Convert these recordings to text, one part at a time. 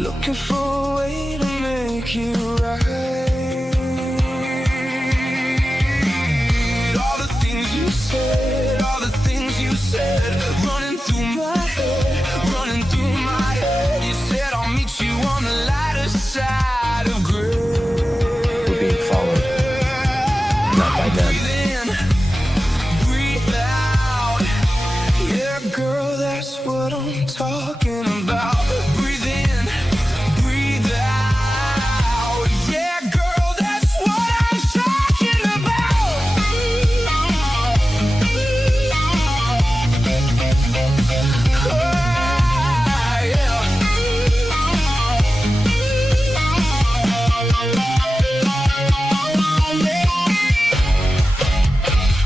looking for a way to make it right. All the things you said, all the things you said, running through my head, running through my head. You said I'll meet you on the lighter side of gray. We're being followed, not by them. Breathe in, breathe out. Yeah, girl, that's what I'm talking about. Breathe in, breathe out. Yeah, girl, that's what I'm talking about.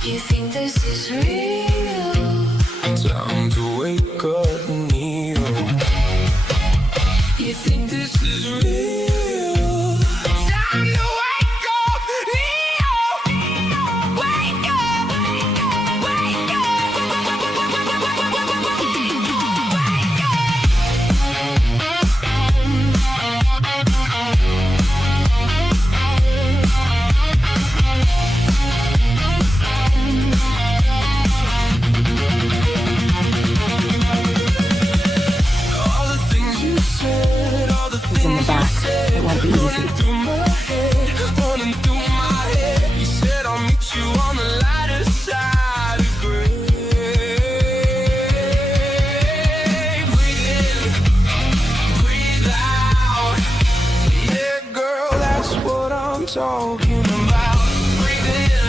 You think this is real? Time to wake up, Neo. You think this is real? Time to wake up, Neo. Wake up, wake up, wake all the things you said, all the things in the back. It won't be easy. running through my head, running through my head. You said I'll meet you on the lighter side of gray. Breathe in, breathe out. Yeah, girl, that's what I'm talking about. Breathe in,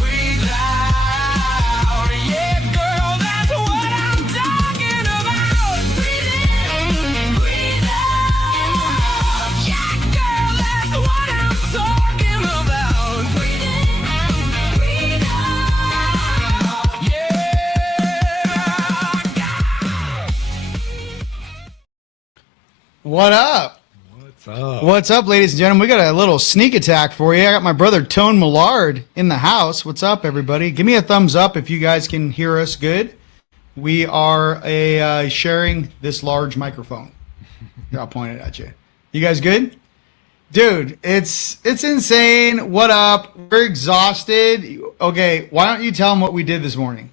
breathe out. Yeah, girl, that's what I'm talking about. Breathe in, breathe out. Yeah, girl, that's what I'm talking about. Breathe in, breathe out. Yeah. What up? What's up, ladies and gentlemen? We got a little sneak attack for you. I got my brother Tone Mellard in the house. What's up, everybody? Give me a thumbs up if you guys can hear us good. We are sharing this large microphone. I'll point it at you. You guys good? Dude, it's insane. What up? We're exhausted. Okay, why don't you tell them what we did this morning?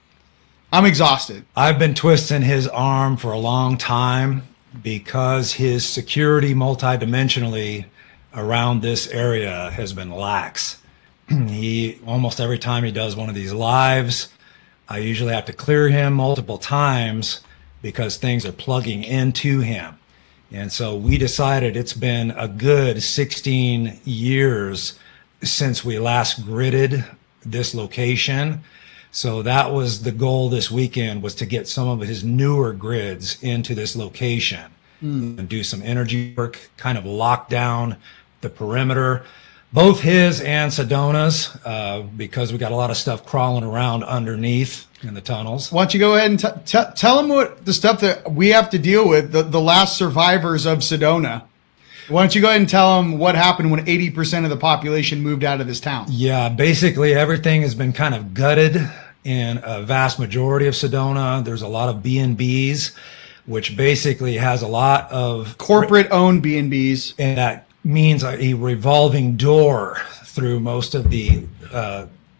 I'm exhausted. I've been twisting his arm for a long time because his security multidimensionally around this area has been lax. He almost every time he does one of these lives, I usually have to clear him multiple times because things are plugging into him. And so we decided it's been a good 16 years since we last gridded this location. So that was the goal this weekend, was to get some of his newer grids into this location and do some energy work, kind of lock down the perimeter, both his and Sedona's, because we got a lot of stuff crawling around underneath in the tunnels. Why don't you go ahead and tell them what the stuff that we have to deal with, the last survivors of Sedona. Why don't you go ahead and tell them what happened when 80% of the population moved out of this town? Yeah, basically everything has been kind of gutted in a vast majority of Sedona. There's a lot of B&Bs, which basically has a lot of Corporate-owned B&Bs. and that means a revolving door through most of the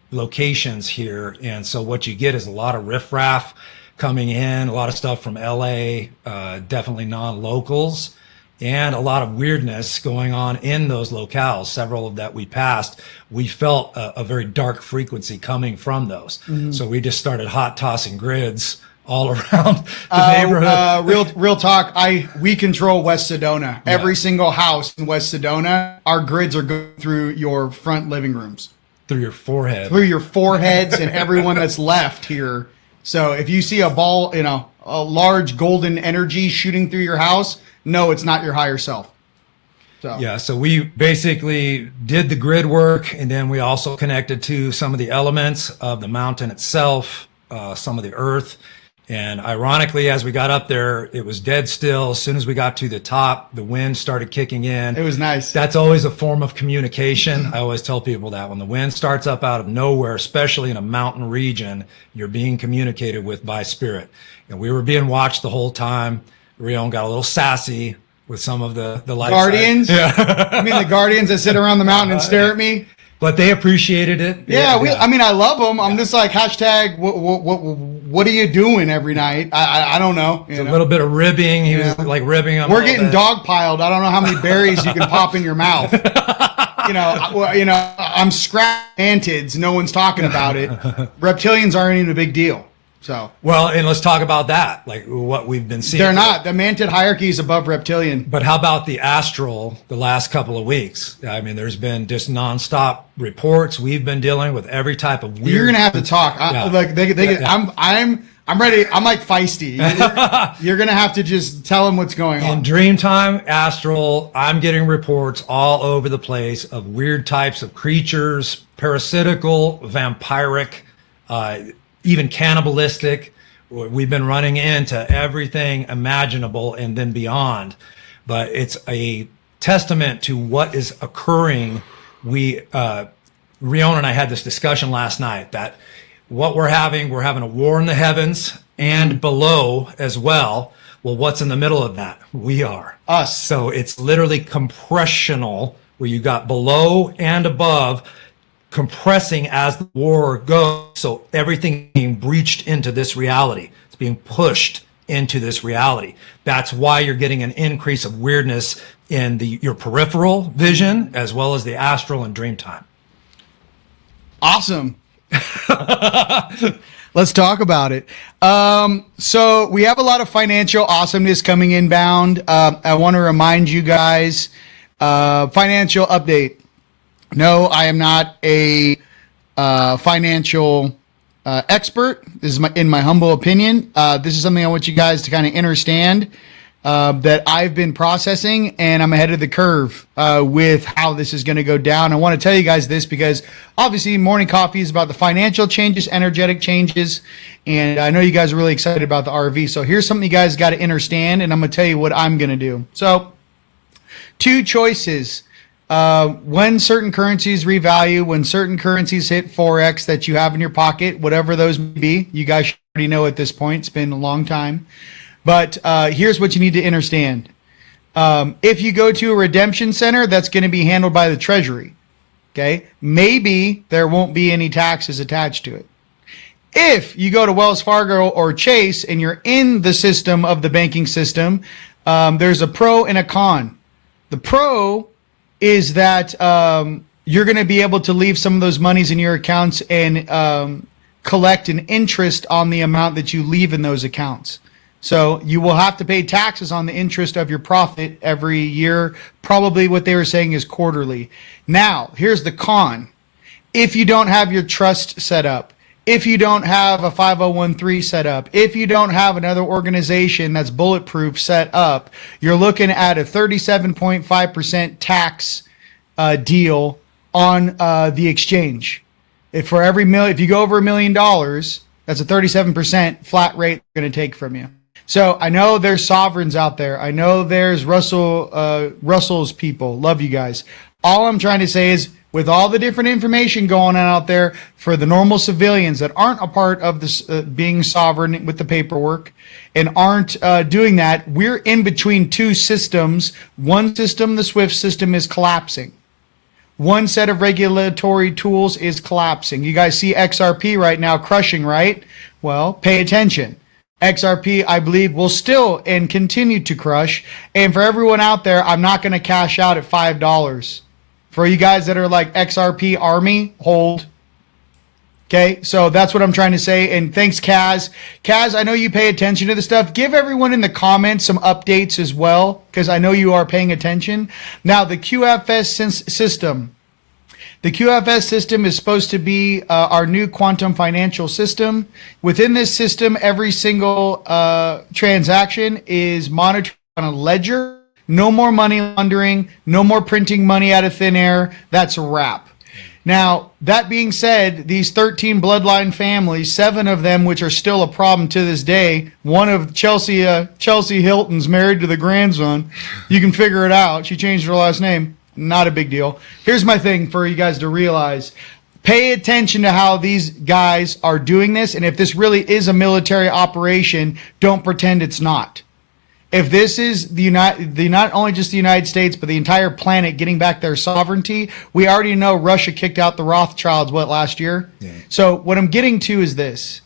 locations here. And so what you get is a lot of riffraff coming in, a lot of stuff from LA, definitely non-locals, and a lot of weirdness going on in those locales. Several of that we passed, we felt a very dark frequency coming from those. So we just started hot tossing grids all around the neighborhood. Real talk. We control West Sedona. Yeah. Every single house in West Sedona, our grids are going through your front living rooms, Through your forehead. through your foreheads, and everyone that's left here. So if you see a ball, a large golden energy shooting through your house, no, it's not your higher self. So Yeah, so we basically did the grid work, and then we also connected to some of the elements of the mountain itself, some of the earth. And ironically, as we got up there, it was dead still. As soon as we got to the top, the wind started kicking in. it was nice. That's always a form of communication. I always tell people that when the wind starts up out of nowhere, especially in a mountain region, you're being communicated with by spirit. And we were being watched the whole time. Rion got a little sassy with some of the light Guardians? side. I mean, the Guardians that sit around the mountain and stare at me. But they appreciated it. Yeah, I mean, I love them. I'm just like, hashtag, what are you doing every night? I don't know. A little bit of ribbing. He was like ribbing them. We're getting dogpiled. I don't know how many berries you can pop in your mouth. I'm scratching antids. No one's talking about it. Reptilians aren't even a big deal. So well, and let's talk about that, like what we've been seeing. They're not. The mantid hierarchy is above reptilian. But how about the astral the last couple of weeks? I mean, there's been just nonstop reports. We've been dealing with every type of weird. You're gonna have to talk. Yeah. I'm ready. I'm like feisty. You're gonna have to just tell them what's going on. In Dreamtime, astral, I'm getting reports all over the place of weird types of creatures, parasitical, vampiric, even cannibalistic. We've been running into everything imaginable and then beyond. But it's a testament to what is occurring. Rion and I had this discussion last night that what we're having a war in the heavens and below as well. Well, what's in the middle of that? We are us. So it's literally compressional, where you got below and above compressing as the war goes. So everything being breached into this reality. It's being pushed into this reality. That's why you're getting an increase of weirdness in your peripheral vision as well as the astral and dream time. Awesome. Let's talk about it. So we have a lot of financial awesomeness coming inbound. I want to remind you guys, financial update. No, I am not a financial expert. This is in my humble opinion. This is something I want you guys to kind of understand, that I've been processing, and I'm ahead of the curve with how this is going to go down. I want to tell you guys this because obviously Morning Coffee is about the financial changes, energetic changes, and I know you guys are really excited about the RV. So here's something you guys got to understand, and I'm going to tell you what I'm going to do. So 2 choices. When certain currencies revalue, when certain currencies hit Forex that you have in your pocket, whatever those may be, you guys already know at this point. It's been a long time. But here's what you need to understand. If you go to a redemption center, that's going to be handled by the Treasury. Okay? Maybe there won't be any taxes attached to it. If you go to Wells Fargo or Chase and you're in the system of the banking system, there's a pro and a con. The pro is that you're going to be able to leave some of those monies in your accounts and collect an interest on the amount that you leave in those accounts. So you will have to pay taxes on the interest of your profit every year. Probably what they were saying is quarterly. Now, here's the con. If you don't have your trust set up, if you don't have a 5013 set up, if you don't have another organization that's bulletproof set up, you're looking at a 37.5% tax deal on the exchange. If you go over $1 million, that's a 37% flat rate they're going to take from you. So I know there's sovereigns out there. I know there's Russell's people. Love you guys. All I'm trying to say is, with all the different information going on out there for the normal civilians that aren't a part of this being sovereign with the paperwork and aren't doing that, we're in between 2 systems. One system, the SWIFT system, is collapsing. One set of regulatory tools is collapsing. You guys see XRP right now crushing, right? Well, pay attention. XRP, I believe, will still and continue to crush. And for everyone out there, I'm not going to cash out at $5. For you guys that are like XRP Army, hold. Okay, so that's what I'm trying to say. And thanks, Kaz. Kaz, I know you pay attention to the stuff. Give everyone in the comments some updates as well, because I know you are paying attention. Now, the QFS system. The QFS system is supposed to be our new quantum financial system. Within this system, every single transaction is monitored on a ledger. No more money laundering, no more printing money out of thin air. That's a wrap. Now, that being said, these 13 bloodline families, 7 of them, which are still a problem to this day, one of Chelsea Hilton's married to the grandson. You can figure it out. She changed her last name. Not a big deal. Here's my thing for you guys to realize. Pay attention to how these guys are doing this. And if this really is a military operation, don't pretend it's not. If this is not only just the United States, but the entire planet getting back their sovereignty, we already know Russia kicked out the Rothschilds, last year? Yeah. So what I'm getting to is this.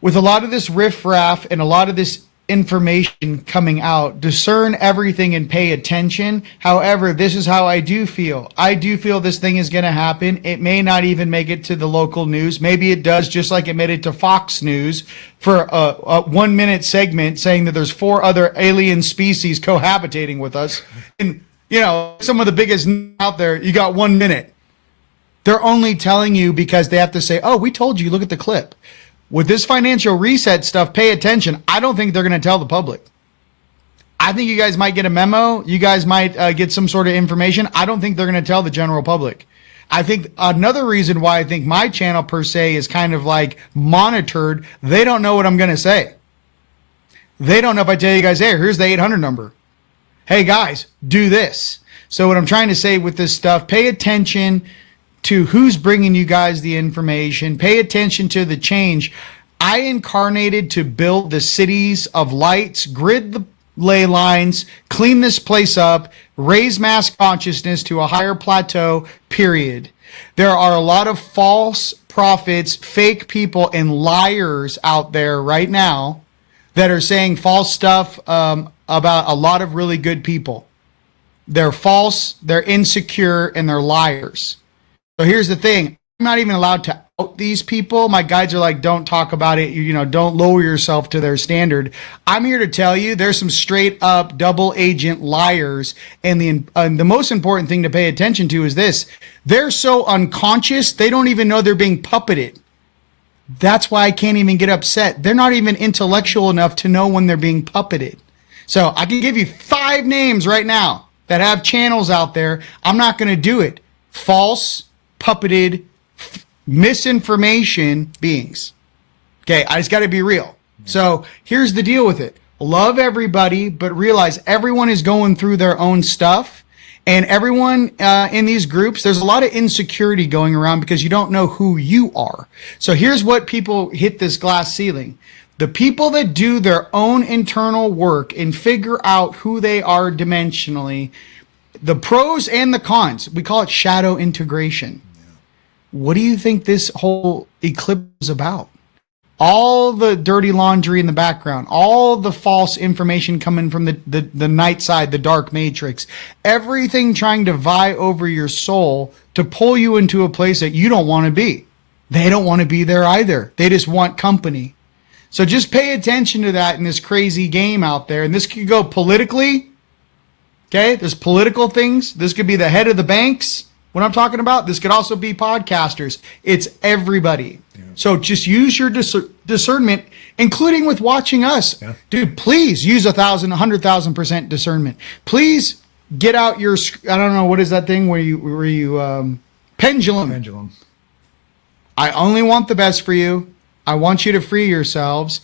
With a lot of this riffraff and a lot of this information coming out, discern everything and pay attention. However, this is how I do feel. I do feel this thing is going to happen. It may not even make it to the local news. Maybe it does, just like it made it to Fox News for a 1 minute segment saying that there's 4 other alien species cohabitating with us. And, some of the biggest out there, you got 1 minute. They're only telling you because they have to say, oh, we told you, look at the clip. With this financial reset stuff, pay attention. I don't think they're going to tell the public. I think you guys might get a memo. You guys might get some sort of information. I don't think they're going to tell the general public. I think another reason why I think my channel per se is kind of like monitored, they don't know what I'm going to say. They don't know if I tell you guys, hey, here's the 800 number. Hey, guys, do this. So what I'm trying to say with this stuff, pay attention to who's bringing you guys the information. Pay attention to the change. I incarnated to build the cities of lights, grid the ley lines, clean this place up, raise mass consciousness to a higher plateau, period. There are a lot of false prophets, fake people, and liars out there right now that are saying false stuff about a lot of really good people. They're false, they're insecure, and they're liars. So here's the thing. I'm not even allowed to out these people. My guides are like, don't talk about it. Don't lower yourself to their standard. I'm here to tell you there's some straight up double agent liars. And the most important thing to pay attention to is this. They're so unconscious, they don't even know they're being puppeted. That's why I can't even get upset. They're not even intellectual enough to know when they're being puppeted. So I can give you 5 names right now that have channels out there. I'm not going to do it. False, puppeted, misinformation beings. Okay, I just got to be real. So here's the deal with it. Love everybody, but realize everyone is going through their own stuff. And everyone in these groups, there's a lot of insecurity going around because you don't know who you are. So here's what people hit this glass ceiling. The people that do their own internal work and figure out who they are dimensionally, the pros and the cons, we call it shadow integration. What do you think this whole eclipse is about? All the dirty laundry in the background, all the false information coming from the night side, the dark matrix, everything trying to vie over your soul to pull you into a place that you don't want to be. They don't want to be there either. They just want company. So just pay attention to that in this crazy game out there. And this could go politically. Okay, there's political things. This could be the head of the banks. What I'm talking about, this could also be podcasters. It's everybody. Yeah. So just use your discernment, including with watching us. Yeah. Dude, please use 100,000% discernment. Please get out your, I don't know, what is that thing where you pendulum. Pendulum. I only want the best for you. I want you to free yourselves.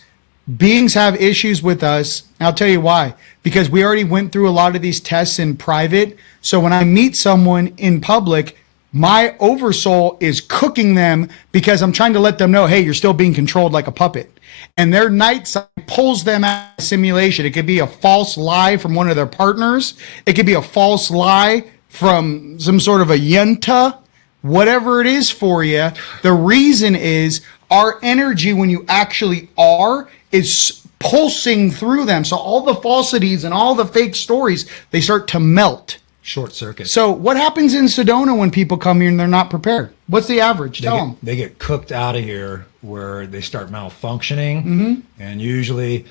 Beings have issues with us. I'll tell you why. Because we already went through a lot of these tests in private. So when I meet someone in public, my oversoul is cooking them because I'm trying to let them know, hey, you're still being controlled like a puppet. And their night side pulls them out of simulation. It could be a false lie from one of their partners. It could be a false lie from some sort of a yunta. Whatever it is for you, the reason is our energy when you actually are is pulsing through them. So all the falsities and all the fake stories, they start to melt. Short circuit. So what happens in Sedona when people come here and they're not prepared? What's the average? Tell them. They get cooked out of here where they start malfunctioning. Mm-hmm. And usually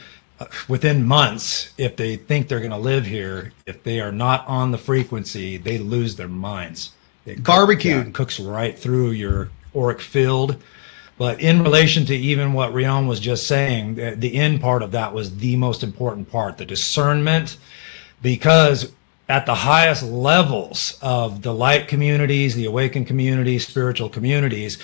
within months, if they think they're going to live here, if they are not on the frequency, they lose their minds. Barbecued. Cooks right through your auric field. But in relation to even what Rion was just saying, the end part of that was the most important part, the discernment, because at the highest levels of the light communities, the awakened communities, spiritual communities,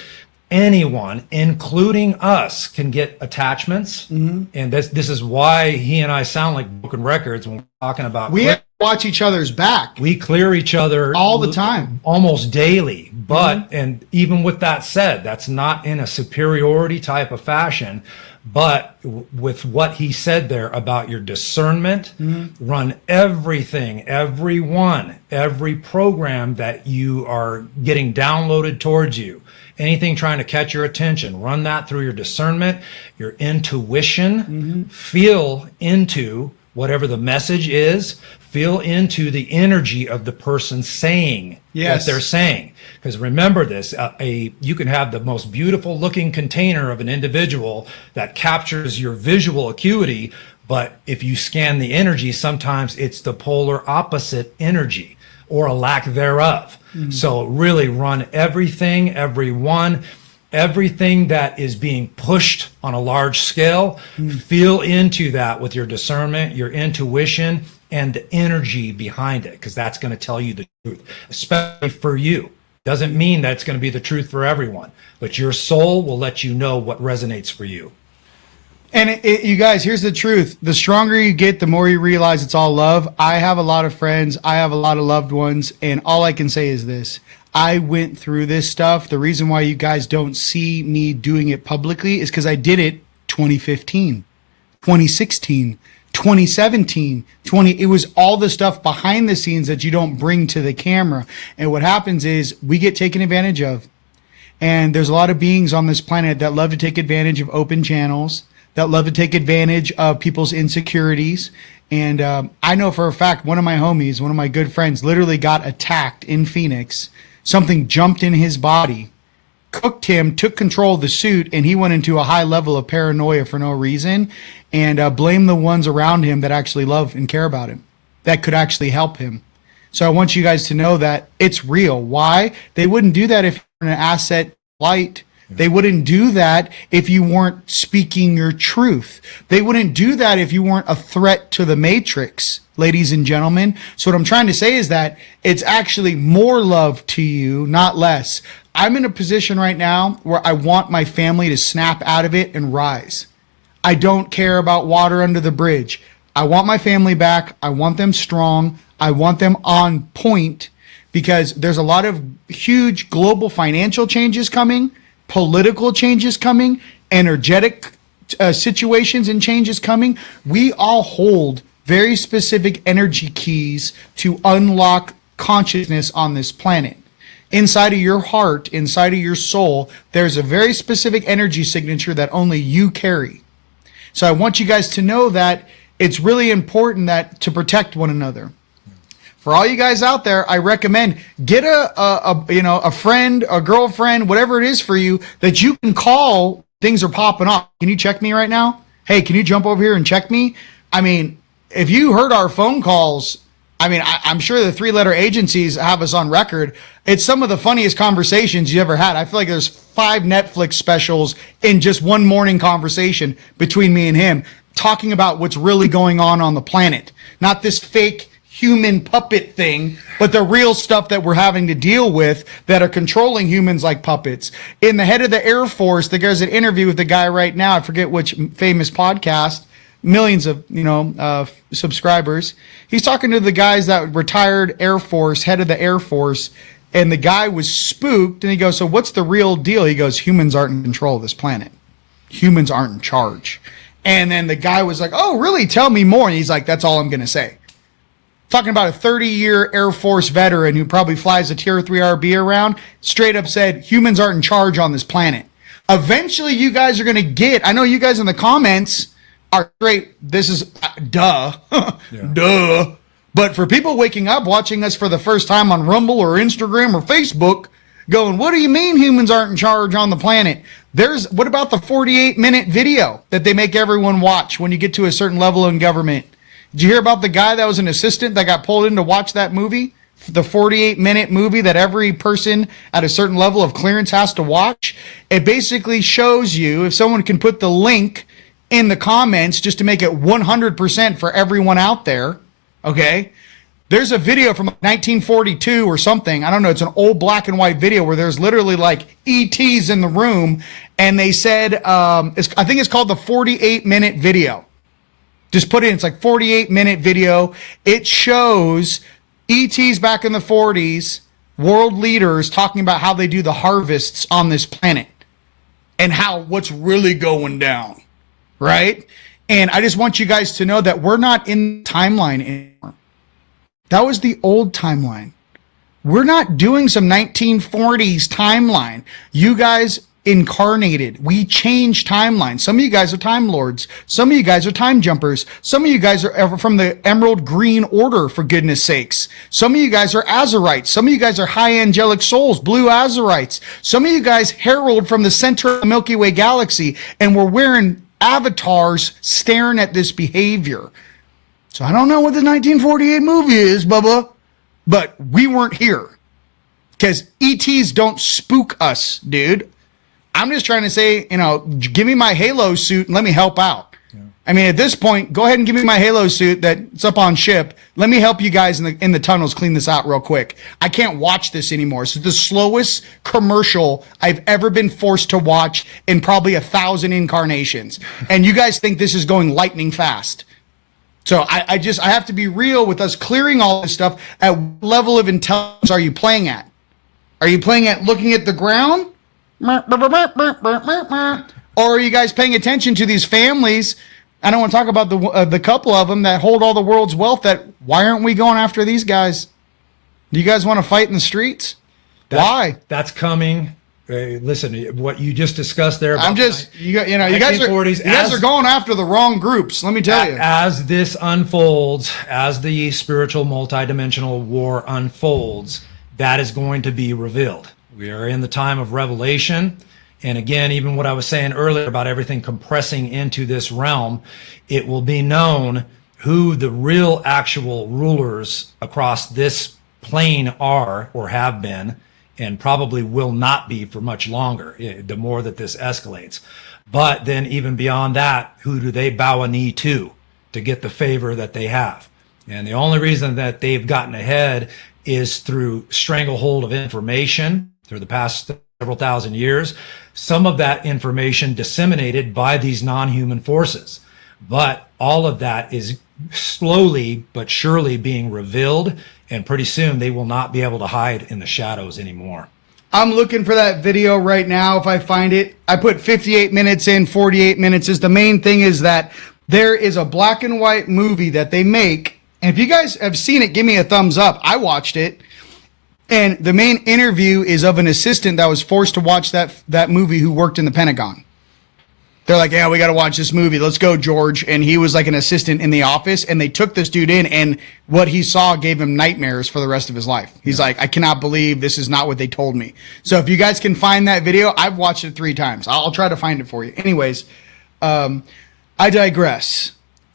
anyone, including us, can get attachments. Mm-hmm. And this is why he and I sound like broken records when we're talking about. We have to watch each other's back. We clear each other all the time, almost daily. But, and even with that said, that's not in a superiority type of fashion, But with what he said there about your discernment, run everything, every program that you are getting downloaded towards you, anything trying to catch your attention, run that through your discernment, your intuition, feel into whatever the message is, feel into the energy of the person saying what they're saying. Because remember this, you can have the most beautiful looking container of an individual that captures your visual acuity, but if you scan the energy, sometimes it's the polar opposite energy or a lack thereof. So really run everything, everything that is being pushed on a large scale, feel into that with your discernment, your intuition, and the energy behind it, because that's going to tell you the truth, especially for you. Doesn't mean that it's going to be the truth for everyone, but your soul will let you know what resonates for you. And you guys, here's the truth. The stronger you get, the more you realize it's all love. I have a lot of friends. I have a lot of loved ones. And all I can say is this. I went through this stuff. The reason why you guys don't see me doing it publicly is because I did it 2015, 2016, 2017, it was all the stuff behind the scenes that you don't bring to the camera. And what happens is we get taken advantage of. And there's a lot of beings on this planet that love to take advantage of open channels, that love to take advantage of people's insecurities. And I know for a fact, one of my homies, one of my good friends, literally got attacked in Phoenix. Something jumped in his body, cooked him, took control of the suit, and he went into a high level of paranoia for no reason, and blamed the ones around him that actually love and care about him, that could actually help him. So I want you guys to know that it's real. Why? They wouldn't do that if you're in an asset light. They wouldn't do that if you weren't speaking your truth. They wouldn't do that if you weren't a threat to the matrix, ladies and gentlemen. So what I'm trying to say is that it's actually more love to you, not less. I'm in a position right now where I want my family to snap out of it and rise. I don't care about water under the bridge. I want my family back. I want them strong. I want them on point, because there's a lot of huge global financial changes coming, political changes coming, energetic situations and changes coming. We all hold very specific energy keys to unlock consciousness on this planet. Inside of your heart, inside of your soul, there's a very specific energy signature that only you carry. So I want you guys to know that it's really important that to protect one another. For all you guys out there, I recommend get a friend, a girlfriend, whatever it is for you that you can call. Things are popping off. Can you check me right now? Hey, can you jump over here and check me? I mean, if you heard our phone calls, I mean, I'm sure the 3-letter agencies have us on record. It's some of the funniest conversations you ever had. I feel like there's 5 Netflix specials in just one morning conversation between me and him, talking about what's really going on the planet. Not this fake human puppet thing, but the real stuff that we're having to deal with that are controlling humans like puppets. In the head of the Air Force, there's an interview with the guy right now. I forget which famous podcast, millions of subscribers. He's talking to the guys that retired Air Force, head of the Air Force, and the guy was spooked. And he goes, so what's the real deal? He goes, humans aren't in control of this planet. Humans aren't in charge. And then the guy was like, oh, really? Tell me more. And he's like, that's all I'm going to say. Talking about a 30-year Air Force veteran who probably flies a Tier 3 RB around, straight up said, humans aren't in charge on this planet. Eventually, you guys are going to get, I know you guys in the comments are straight, this is, duh, duh. But for people waking up, watching us for the first time on Rumble or Instagram or Facebook, going, what do you mean humans aren't in charge on the planet? What about the 48-minute video that they make everyone watch when you get to a certain level in government? Did you hear about the guy that was an assistant that got pulled in to watch that movie? The 48-minute movie that every person at a certain level of clearance has to watch? It basically shows you, if someone can put the link in the comments just to make it 100% for everyone out there, okay? There's a video from 1942 or something. I don't know. It's an old black and white video where there's literally like ETs in the room. And they said, I think it's called the 48-minute video. Just put it in, it's like 48-minute video. It shows ETs back in the 40s, world leaders talking about how they do the harvests on this planet and what's really going down. right? And I just want you guys to know that we're not in the timeline anymore. That was the old timeline. We're not doing some 1940s timeline. You guys incarnated. We changed timelines. Some of you guys are time lords. Some of you guys are time jumpers. Some of you guys are from the Emerald Green Order, for goodness sakes. Some of you guys are Azurites. Some of you guys are high angelic souls, blue Azurites. Some of you guys herald from the center of the Milky Way galaxy, and we're wearing avatars staring at this behavior. So I don't know what the 1948 movie is, Bubba, but we weren't here because ETs don't spook us, dude. I'm just trying to say, give me my Halo suit and let me help out. Yeah. I mean, at this point, go ahead and give me my Halo suit that's up on ship. Let me help you guys in the tunnels clean this out real quick. I can't watch this anymore. It's the slowest commercial I've ever been forced to watch in probably 1,000 incarnations. And you guys think this is going lightning fast. So I have to be real with us clearing all this stuff. At what level of intelligence are you playing at? Are you playing at looking at the ground? Or are you guys paying attention to these families? I don't want to talk about the couple of them that hold all the world's wealth. Why aren't we going after these guys? Do you guys want to fight in the streets? Why? That's coming. Listen, what you just discussed there. About you guys are going after the wrong groups. Let me tell you. As this unfolds, as the spiritual multidimensional war unfolds, that is going to be revealed. We are in the time of revelation. And again, even what I was saying earlier about everything compressing into this realm, it will be known who the real actual rulers across this plane are or have been, and probably will not be for much longer, the more that this escalates. But then even beyond that, who do they bow a knee to get the favor that they have? And the only reason that they've gotten ahead is through stranglehold of information through the past several thousand years. Some of that information disseminated by these non-human forces. But all of that is slowly but surely being revealed, and pretty soon they will not be able to hide in the shadows anymore. I'm looking for that video right now if I find it. I put 58 minutes in, 48 minutes is the main thing is that there is a black and white movie that they make. And if you guys have seen it, give me a thumbs up. I watched it. And the main interview is of an assistant that was forced to watch that movie who worked in the Pentagon. They're like, yeah, we got to watch this movie. Let's go, George. And he was like an assistant in the office, and they took this dude in, and what he saw gave him nightmares for the rest of his life. He's like, I cannot believe this is not what they told me. So if you guys can find that video, I've watched it 3 times. I'll try to find it for you. Anyways, I digress.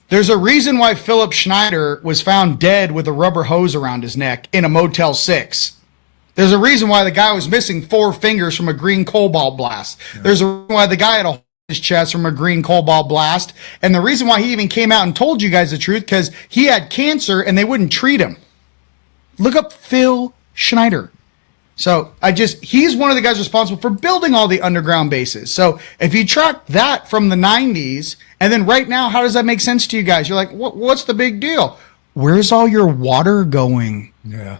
There's a reason why Philip Schneider was found dead with a rubber hose around his neck in a Motel 6. There's a reason why the guy was missing 4 fingers from a green cobalt blast. Yeah. There's a reason why the guy had a hole in his chest from a green cobalt blast. And the reason why he even came out and told you guys the truth, because he had cancer and they wouldn't treat him. Look up Phil Schneider. So he's one of the guys responsible for building all the underground bases. So if you track that from the 90s, and then right now, how does that make sense to you guys? You're like, what's the big deal? Where's all your water going? Yeah.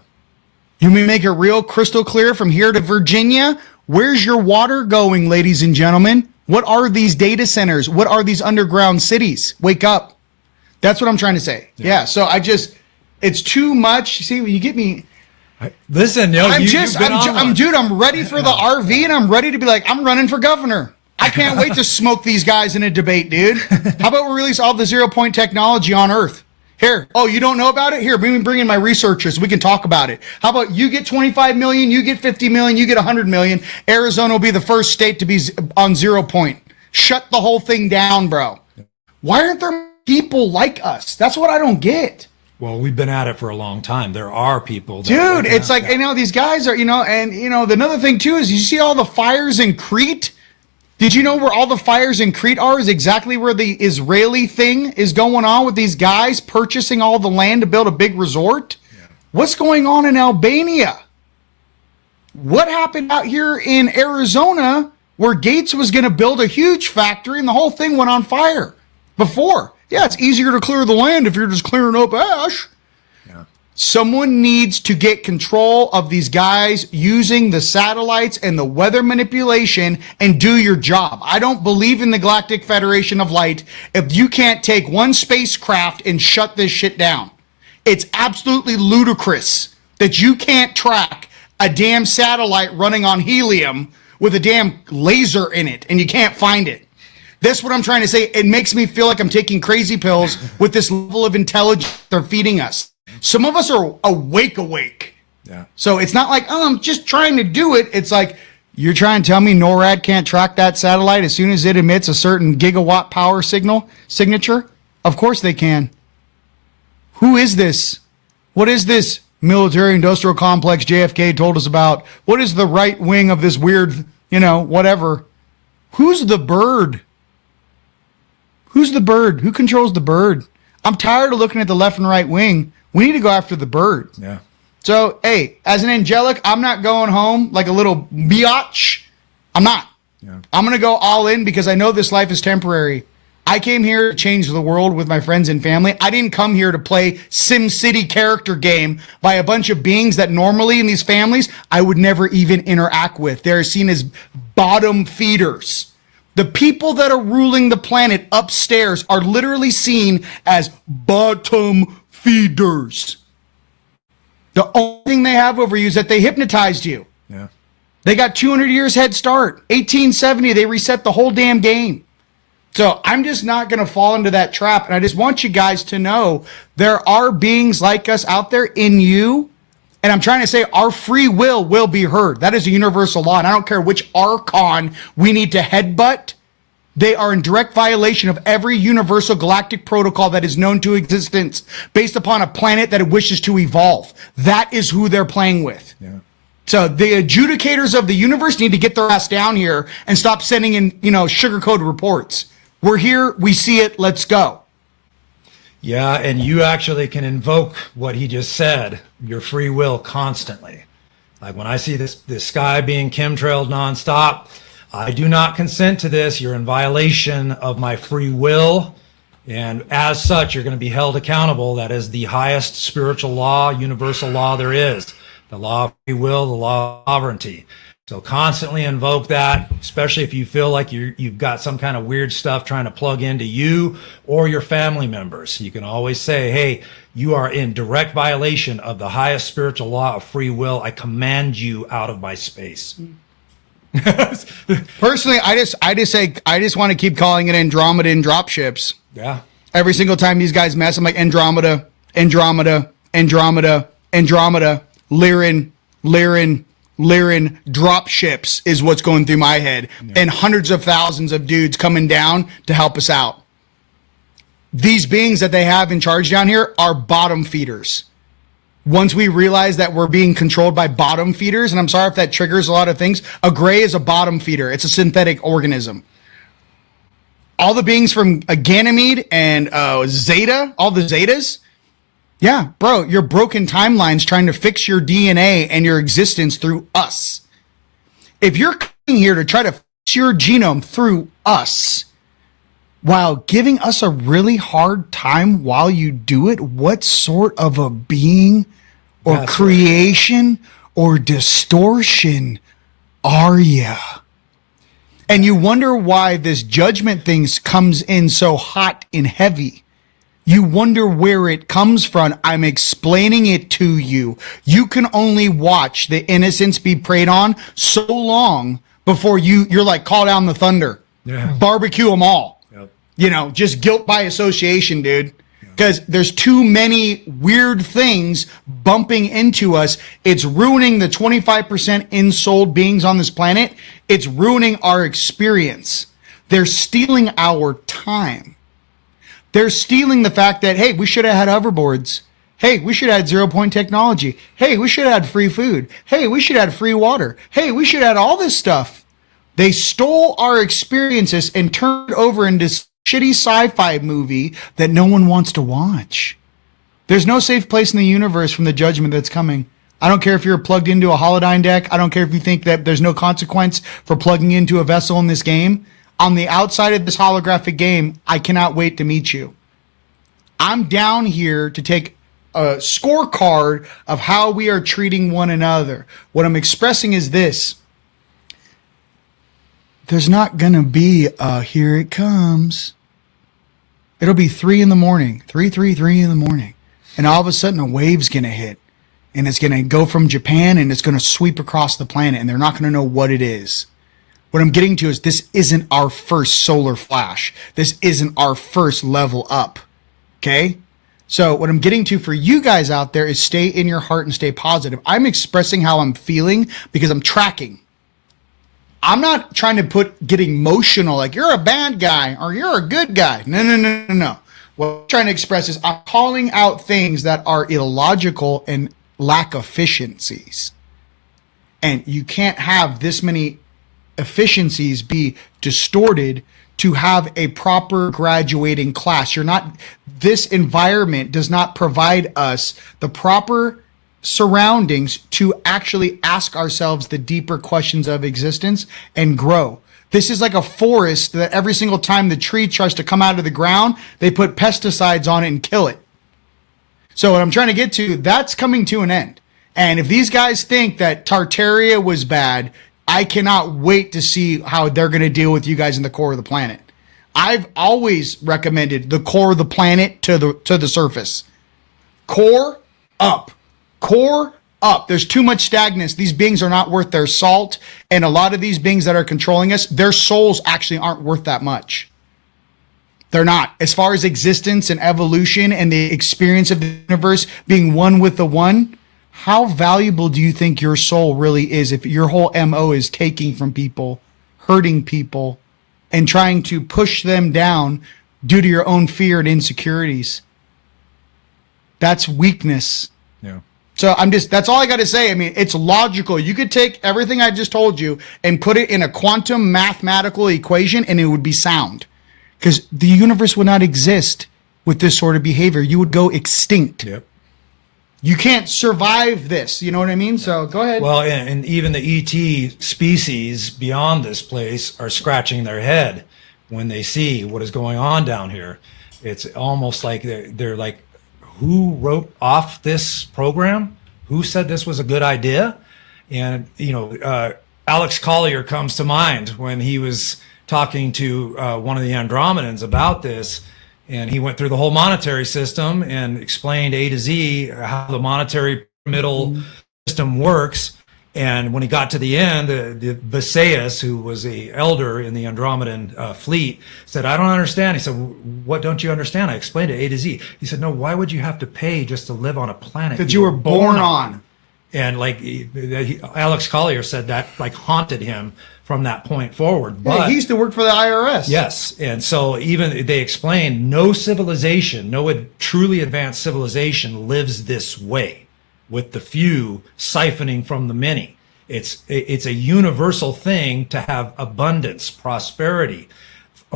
You may make it real crystal clear from here to Virginia. Where's your water going, ladies and gentlemen? What are these data centers? What are these underground cities? Wake up. That's what I'm trying to say. Yeah. So it's too much. See, when you get me. Listen, I'm ready for the RV, and I'm ready to be like, I'm running for governor. I can't wait to smoke these guys in a debate, dude. How about we release all the 0-point technology on Earth? Here. Oh, you don't know about it? Here, bring in my researchers. We can talk about it. How about you get 25 million, you get 50 million, you get 100 million. Arizona will be the first state to be on 0 point. Shut the whole thing down, bro. Why aren't there people like us? That's what I don't get. Well, we've been at it for a long time. There are people. Dude, it's like, these guys are, another thing too is you see all the fires in Crete? Did you know where all the fires in Crete are is exactly where the Israeli thing is going on with these guys purchasing all the land to build a big resort? Yeah. What's going on in Albania? What happened out here in Arizona where Gates was going to build a huge factory and the whole thing went on fire before? Yeah, it's easier to clear the land if you're just clearing up ash. Yeah. Someone needs to get control of these guys using the satellites and the weather manipulation and do your job. I don't believe in the Galactic Federation of Light if you can't take one spacecraft and shut this shit down. It's absolutely ludicrous that you can't track a damn satellite running on helium with a damn laser in it and you can't find it. That's what I'm trying to say. It makes me feel like I'm taking crazy pills with this level of intelligence they're feeding us. Some of us are awake. Yeah. So it's not like, oh, I'm just trying to do it. It's like, you're trying to tell me NORAD can't track that satellite as soon as it emits a certain gigawatt power signature? Of course they can. Who is this? What is this military industrial complex JFK told us about? What is the right wing of this weird, whatever? Who's the bird? Who's the bird? Who controls the bird? I'm tired of looking at the left and right wing. We need to go after the bird. Yeah. So, hey, as an angelic, I'm not going home like a little biatch. I'm not. Yeah. I'm going to go all in because I know this life is temporary. I came here to change the world with my friends and family. I didn't come here to play SimCity character game by a bunch of beings that normally in these families I would never even interact with. They're seen as bottom feeders. The people that are ruling the planet upstairs are literally seen as bottom feeders. The only thing they have over you is that they hypnotized you. Yeah. They got 200 years head start. 1870, they reset the whole damn game. So I'm just not going to fall into that trap. And I just want you guys to know there are beings like us out there in you. And I'm trying to say our free will be heard. That is a universal law. And I don't care which archon we need to headbutt. They are in direct violation of every universal galactic protocol that is known to existence based upon a planet that it wishes to evolve. That is who they're playing with. Yeah. So the adjudicators of the universe need to get their ass down here and stop sending in, sugar-coated reports. We're here. We see it. Let's go. Yeah, and you actually can invoke what he just said, your free will, constantly. Like when I see this sky being chemtrailed nonstop, I do not consent to this. You're in violation of my free will. And as such, you're going to be held accountable. That is the highest spiritual law, universal law there is. The law of free will, the law of sovereignty. So constantly invoke that, especially if you feel like you've got some kind of weird stuff trying to plug into you or your family members. You can always say, hey, you are in direct violation of the highest spiritual law of free will. I command you out of my space. Personally, I just want to keep calling it Andromeda and dropships. Yeah. Every single time these guys mess, I'm like Andromeda, Lyran, dropships is what's going through my head. Yeah. And hundreds of thousands of dudes coming down to help us out. These beings that they have in charge down here are bottom feeders. Once we realize that we're being controlled by bottom feeders, and I'm sorry if that triggers a lot of things, a gray is a bottom feeder. It's a synthetic organism. All the beings from Ganymede and Zeta, all the Zetas, yeah, bro, your broken timeline's trying to fix your DNA and your existence through us. If you're coming here to try to fix your genome through us, while giving us a really hard time while you do it, what sort of a being or That's creation or distortion are you? And you wonder why this judgment thing comes in so hot and heavy. You wonder where it comes from. I'm explaining it to you. You can only watch the innocents be preyed on so long before you're like, call down the thunder. Yeah. Barbecue them all. Yep. Just guilt by association, dude. Because there's too many weird things bumping into us. It's ruining the 25% ensouled beings on this planet. It's ruining our experience. They're stealing our time. They're stealing the fact that, hey, we should have had hoverboards. Hey, we should have had 0-point technology. Hey, we should have had free food. Hey, we should have had free water. Hey, we should have had all this stuff. They stole our experiences and turned it over into shitty sci-fi movie that no one wants to watch. There's no safe place in the universe from the judgment that's coming. I don't care if you're plugged into a holodyne deck. I don't care if you think that there's no consequence for plugging into a vessel in this game. On the outside of this holographic game, I cannot wait to meet you. I'm down here to take scorecard of how we are treating one another. What I'm expressing is this. There's not going to be a here it comes. It'll be 3 in the morning, 3 in the morning. And all of a sudden a wave's going to hit. And it's going to go from Japan and it's going to sweep across the planet. And they're not going to know what it is. What I'm getting to is this isn't our first solar flash. This isn't our first level up. Okay? So what I'm getting to for you guys out there is stay in your heart and stay positive. I'm expressing how I'm feeling because I'm tracking. I'm not trying to get emotional like you're a bad guy or you're a good guy. No. What I'm trying to express is I'm calling out things that are illogical and lack efficiencies. And you can't have this many efficiencies be distorted to have a proper graduating class. This environment does not provide us the proper surroundings to actually ask ourselves the deeper questions of existence and grow. This is like a forest that every single time the tree tries to come out of the ground, they put pesticides on it and kill it. So what I'm trying to get to, that's coming to an end. And if these guys think that Tartaria was bad, I cannot wait to see how they're going to deal with you guys in the core of the planet. I've always recommended the core of the planet to the surface. Core up. Core up. There's too much stagnance. These beings are not worth their salt. And a lot of these beings that are controlling us, their souls actually aren't worth that much. They're not. As far as existence and evolution and the experience of the universe being one with the one, how valuable do you think your soul really is if your whole MO is taking from people, hurting people, and trying to push them down due to your own fear and insecurities? That's weakness. Yeah. So that's all I got to say. I mean, it's logical. You could take everything I just told you and put it in a quantum mathematical equation and it would be sound. Because the universe would not exist with this sort of behavior. You would go extinct. Yep. You can't survive this. You know what I mean? So go ahead. Well, and even the ET species beyond this place are scratching their head when they see what is going on down here. It's almost like they're like, who wrote off this program? Who said this was a good idea? And, Alex Collier comes to mind when he was talking to one of the Andromedans about this. And he went through the whole monetary system and explained A to Z how the monetary pyramidal system works. And when he got to the end, the Visayas, who was the elder in the Andromedan fleet, said, "I don't understand." He said, "What don't you understand? I explained it A to Z." He said, "No, why would you have to pay just to live on a planet that you were born on?" And Alex Collier said that haunted him from that point forward. But he used to work for the IRS. Yes. And so even they explained no civilization, no truly advanced civilization lives this way, with the few siphoning from the many. It's a universal thing to have abundance, prosperity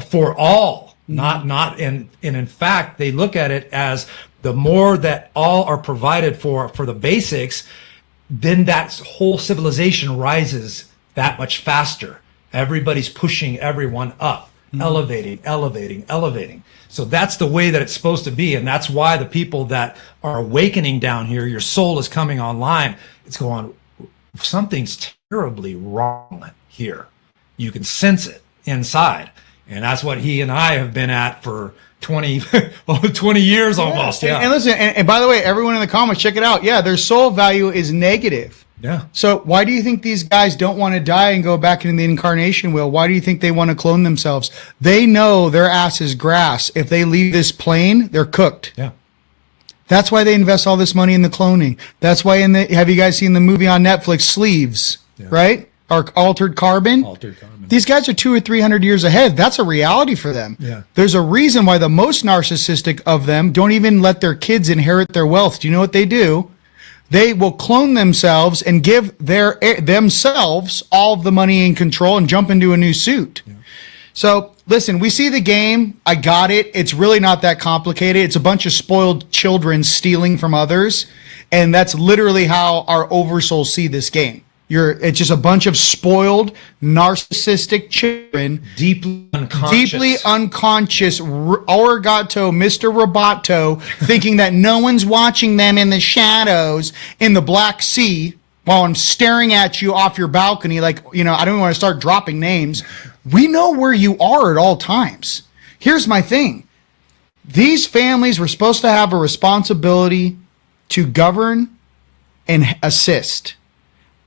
for all, not and in fact, they look at it as the more that all are provided for the basics, then that whole civilization rises that much faster. Everybody's pushing everyone up, elevating. So that's the way that it's supposed to be. And that's why the people that are awakening down here, your soul is coming online. It's going, something's terribly wrong here. You can sense it inside. And that's what he and I have been at for 20 years almost. Yeah. And listen, and by the way, everyone in the comments, check it out. Yeah, their soul value is negative. Yeah. So why do you think these guys don't want to die and go back into the incarnation wheel? Why do you think they want to clone themselves? They know their ass is grass. If they leave this plane, they're cooked. Yeah. That's why they invest all this money in the cloning. That's why have you guys seen the movie on Netflix, Sleeves, right? Or Altered Carbon? Altered Carbon. These guys are 200 or 300 years ahead. That's a reality for them. Yeah. There's a reason why the most narcissistic of them don't even let their kids inherit their wealth. Do you know what they do? They will clone themselves and give themselves all of the money and control and jump into a new suit. Yeah. So listen, we see the game. I got it. It's really not that complicated. It's a bunch of spoiled children stealing from others. And that's literally how our oversouls see this game. It's just a bunch of spoiled, narcissistic children, Deeply unconscious, Origato, Mr. Roboto, thinking that no one's watching them in the shadows in the Black Sea while I'm staring at you off your balcony. Like, I don't even want to start dropping names. We know where you are at all times. Here's my thing. These families were supposed to have a responsibility to govern and assist.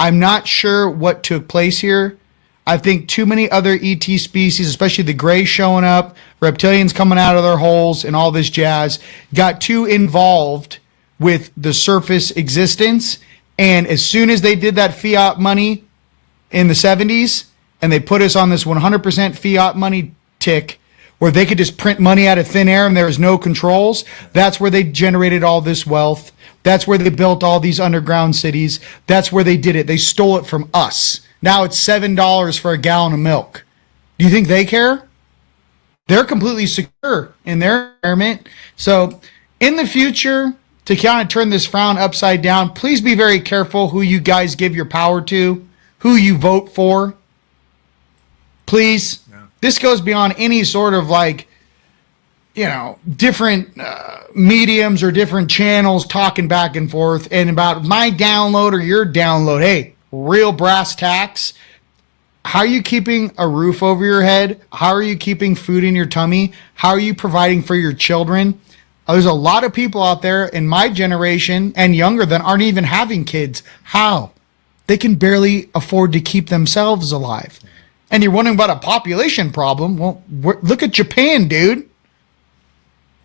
I'm not sure what took place here. I think too many other ET species, especially the gray showing up, reptilians coming out of their holes and all this jazz, got too involved with the surface existence. And as soon as they did that fiat money in the 70s, and they put us on this 100% fiat money tick, where they could just print money out of thin air and there was no controls, that's where they generated all this wealth. That's where they built all these underground cities. That's where they did it. They stole it from us. Now it's $7 for a gallon of milk. Do you think they care? They're completely secure in their environment. So in the future, to kind of turn this frown upside down, please be very careful who you guys give your power to, who you vote for. Please. This goes beyond any sort of different mediums or different channels talking back and forth and about my download or your download. Hey, real brass tacks. How are you keeping a roof over your head? How are you keeping food in your tummy? How are you providing for your children? There's a lot of people out there in my generation and younger that aren't even having kids. How? They can barely afford to keep themselves alive. And you're wondering about a population problem. Well, look at Japan, dude.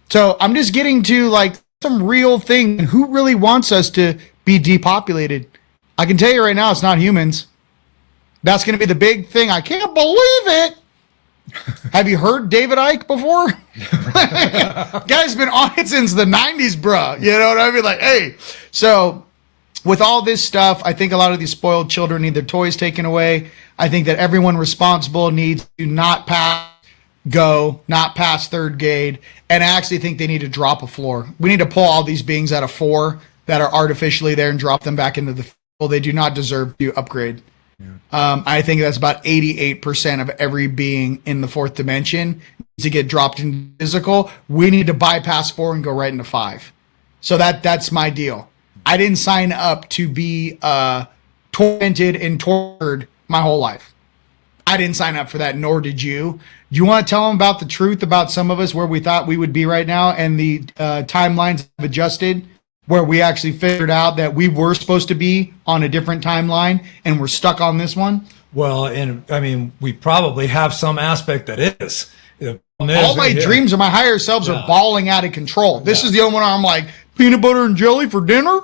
So I'm just getting to some real thing. Who really wants us to be depopulated? I can tell you right now, it's not humans. That's going to be the big thing. I can't believe it. Have you heard David Icke before? Guy's been on it since the 90s, bruh. You know what I mean? Hey. So with all this stuff, I think a lot of these spoiled children need their toys taken away. I think that everyone responsible needs to not pass third grade, and I actually think they need to drop a floor. We need to pull all these beings out of 4 that are artificially there and drop them back into the field. They do not deserve to upgrade. Yeah. I think that's about 88% of every being in the 4th dimension needs to get dropped into physical. We need to bypass 4 and go right into 5. So that's my deal. I didn't sign up to be tormented and tortured my whole life. I didn't sign up for that, nor did you. Do you want to tell them about the truth about some of us, where we thought we would be right now, and the timelines have adjusted, where we actually figured out that we were supposed to be on a different timeline and we're stuck on this one? Well, and I mean, we probably have some aspect that is. All my dreams of my higher selves are balling out of control. This is the only one I'm like, peanut butter and jelly for dinner?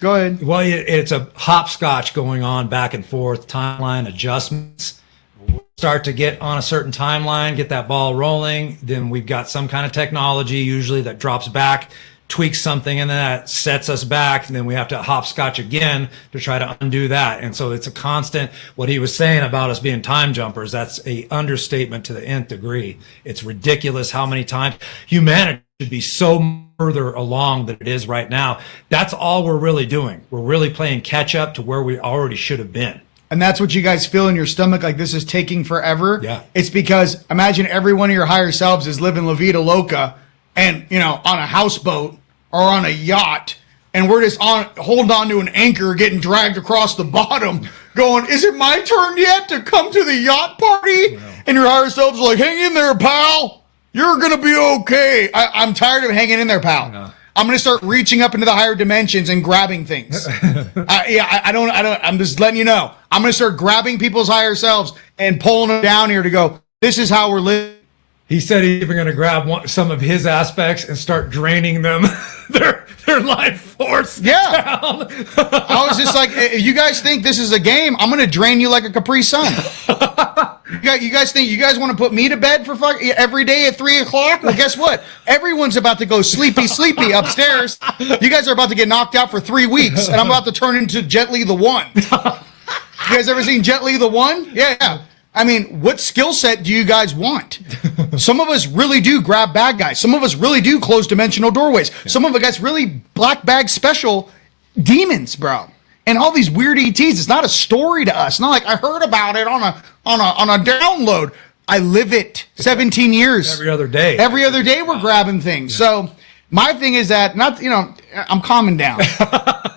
Go ahead. Well, it's a hopscotch going on back and forth, timeline adjustments. We'll start to get on a certain timeline, get that ball rolling. Then we've got some kind of technology usually that drops back, tweaks something, and then that sets us back. And then we have to hopscotch again to try to undo that. And so it's a constant, what he was saying about us being time jumpers, that's a understatement to the nth degree. It's ridiculous how many times humanity should be so further along than it is right now. That's all we're really doing. We're really playing catch up to where we already should have been. And that's what you guys feel in your stomach, like this is taking forever. Yeah. It's because imagine every one of your higher selves is living La Vida Loca and, on a houseboat or on a yacht, and we're just holding on to an anchor getting dragged across the bottom going, is it my turn yet to come to the yacht party? Yeah. And your higher selves are like, hang in there, pal. You're going to be okay. I'm tired of hanging in there, pal. Yeah. I'm going to start reaching up into the higher dimensions and grabbing things. I'm just letting you know. I'm going to start grabbing people's higher selves and pulling them down here to go, this is how we're living. He said he's even going to grab some of his aspects and start draining them, their life force. Yeah. Down. I was just like, if you guys think this is a game, I'm going to drain you like a Capri Sun. You guys think you guys want to put me to bed for every day at 3 o'clock? Well, guess what? Everyone's about to go sleepy upstairs. You guys are about to get knocked out for 3 weeks, and I'm about to turn into Jet Li the One. You guys ever seen Jet Li the One? Yeah. I mean, what skill set do you guys want? Some of us really do grab bad guys. Some of us really do close dimensional doorways. Yeah. Some of us really black bag special demons, bro. and all these weird ETs. It's not a story to us. Not like I heard about it on a download. I live it 17 years. Every other day. Every other day we're grabbing things. Yeah. So my thing is that I'm calming down.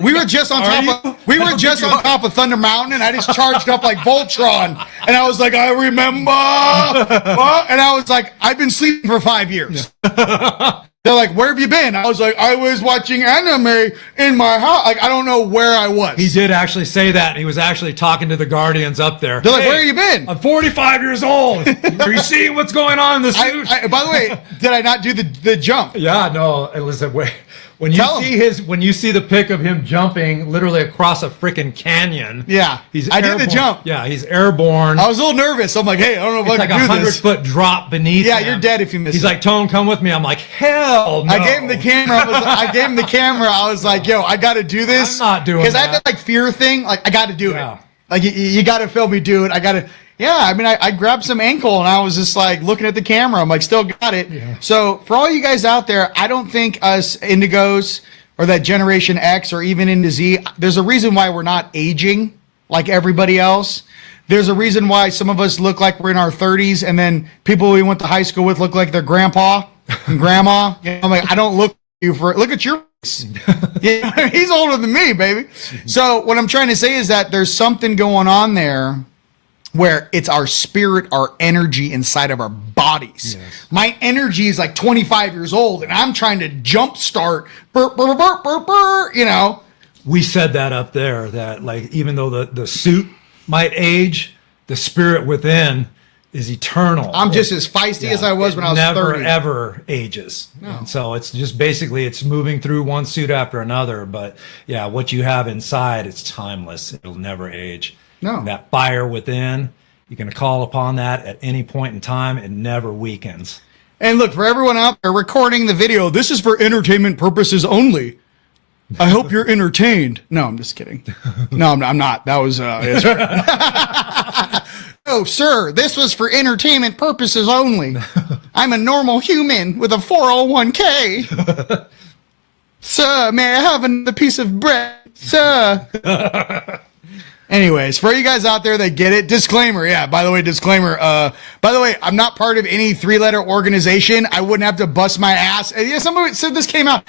We were just on top of Thunder Mountain, and I just charged up like Voltron, and I was like, I remember. And I was like, I've been sleeping for 5 years. They're like, where have you been? I was like, I was watching anime in my house. Like, I don't know where I was. He did actually say that. He was actually talking to the Guardians up there. They're like, where have you been? I'm 45 years old. Are you seeing what's going on in the suit? By the way, did I not do the jump? Yeah, no. Listen, wait. When you see the pic of him jumping literally across a freaking canyon. Yeah, I did the jump. Yeah, he's airborne. I was a little nervous. I'm like, hey, I don't know if I can do this. It's like a 100-foot drop beneath. Yeah, him. You're dead if you miss it. He's like, Tone, come with me. I'm like, hell no. I gave him the camera. I was like, yo, I got to do this. I'm not doing that. Because I had that like fear thing. Like, I got to do it. Like, you got to film me do it. I got to. Yeah, I mean, I grabbed some ankle and I was just like looking at the camera. I'm like, still got it. Yeah. So for all you guys out there, I don't think us Indigos or that Generation X or even into Z, there's a reason why we're not aging like everybody else. There's a reason why some of us look like we're in our 30s, and then people we went to high school with look like their grandpa and grandma. I'm like, I don't look at you look at your face. Yeah, he's older than me, baby. So what I'm trying to say is that there's something going on there where it's our spirit, our energy inside of our bodies. Yes. My energy is like 25 years old, and I'm trying to jumpstart, We said that up there, that like even though the suit might age, the spirit within is eternal. I'm just as feisty as I was when I was 30. Never, ever ages. No. And so it's just basically it's moving through one suit after another. But yeah, what you have inside, it's timeless. It'll never age. No. And that fire within, you can call upon that at any point in time. It never weakens. And look, for everyone out there recording the video, this is for entertainment purposes only. I hope you're entertained. No, I'm just kidding. No, I'm not. That was Oh, sir, this was for entertainment purposes only. I'm a normal human with a 401k. Sir, may I have another piece of bread? Sir. Anyways, for you guys out there that get it, disclaimer. Yeah, by the way, disclaimer. By the way, I'm not part of any 3-letter organization. I wouldn't have to bust my ass. Yeah, somebody said this came out.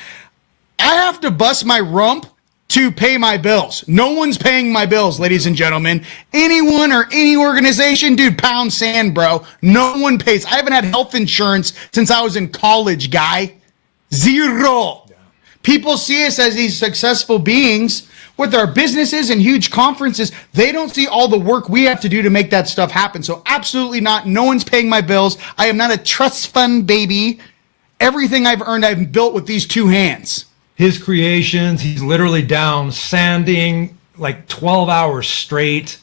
I have to bust my rump to pay my bills. No one's paying my bills, ladies and gentlemen. Anyone or any organization, dude, pound sand, bro. No one pays. I haven't had health insurance since I was in college, guy. Zero. Yeah. People see us as these successful beings with our businesses and huge conferences. They don't see all the work we have to do to make that stuff happen. So absolutely not. No one's paying my bills. I am not a trust fund baby. Everything I've earned, I've built with these two hands. His creations, he's literally down sanding like 12 hours straight,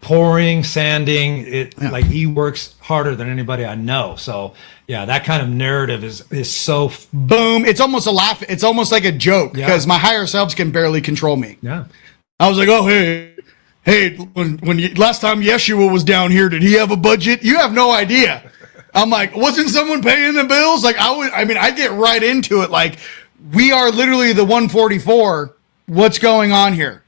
pouring, sanding. Like he works harder than anybody I know. So yeah, that kind of narrative is so boom. It's almost a laugh. It's almost like a joke because my higher selves can barely control me. Yeah. I was like, oh, hey, last time Yeshua was down here, did he have a budget? You have no idea. I'm like, wasn't someone paying the bills? Like I get right into it. Like, we are literally the 144. What's going on here?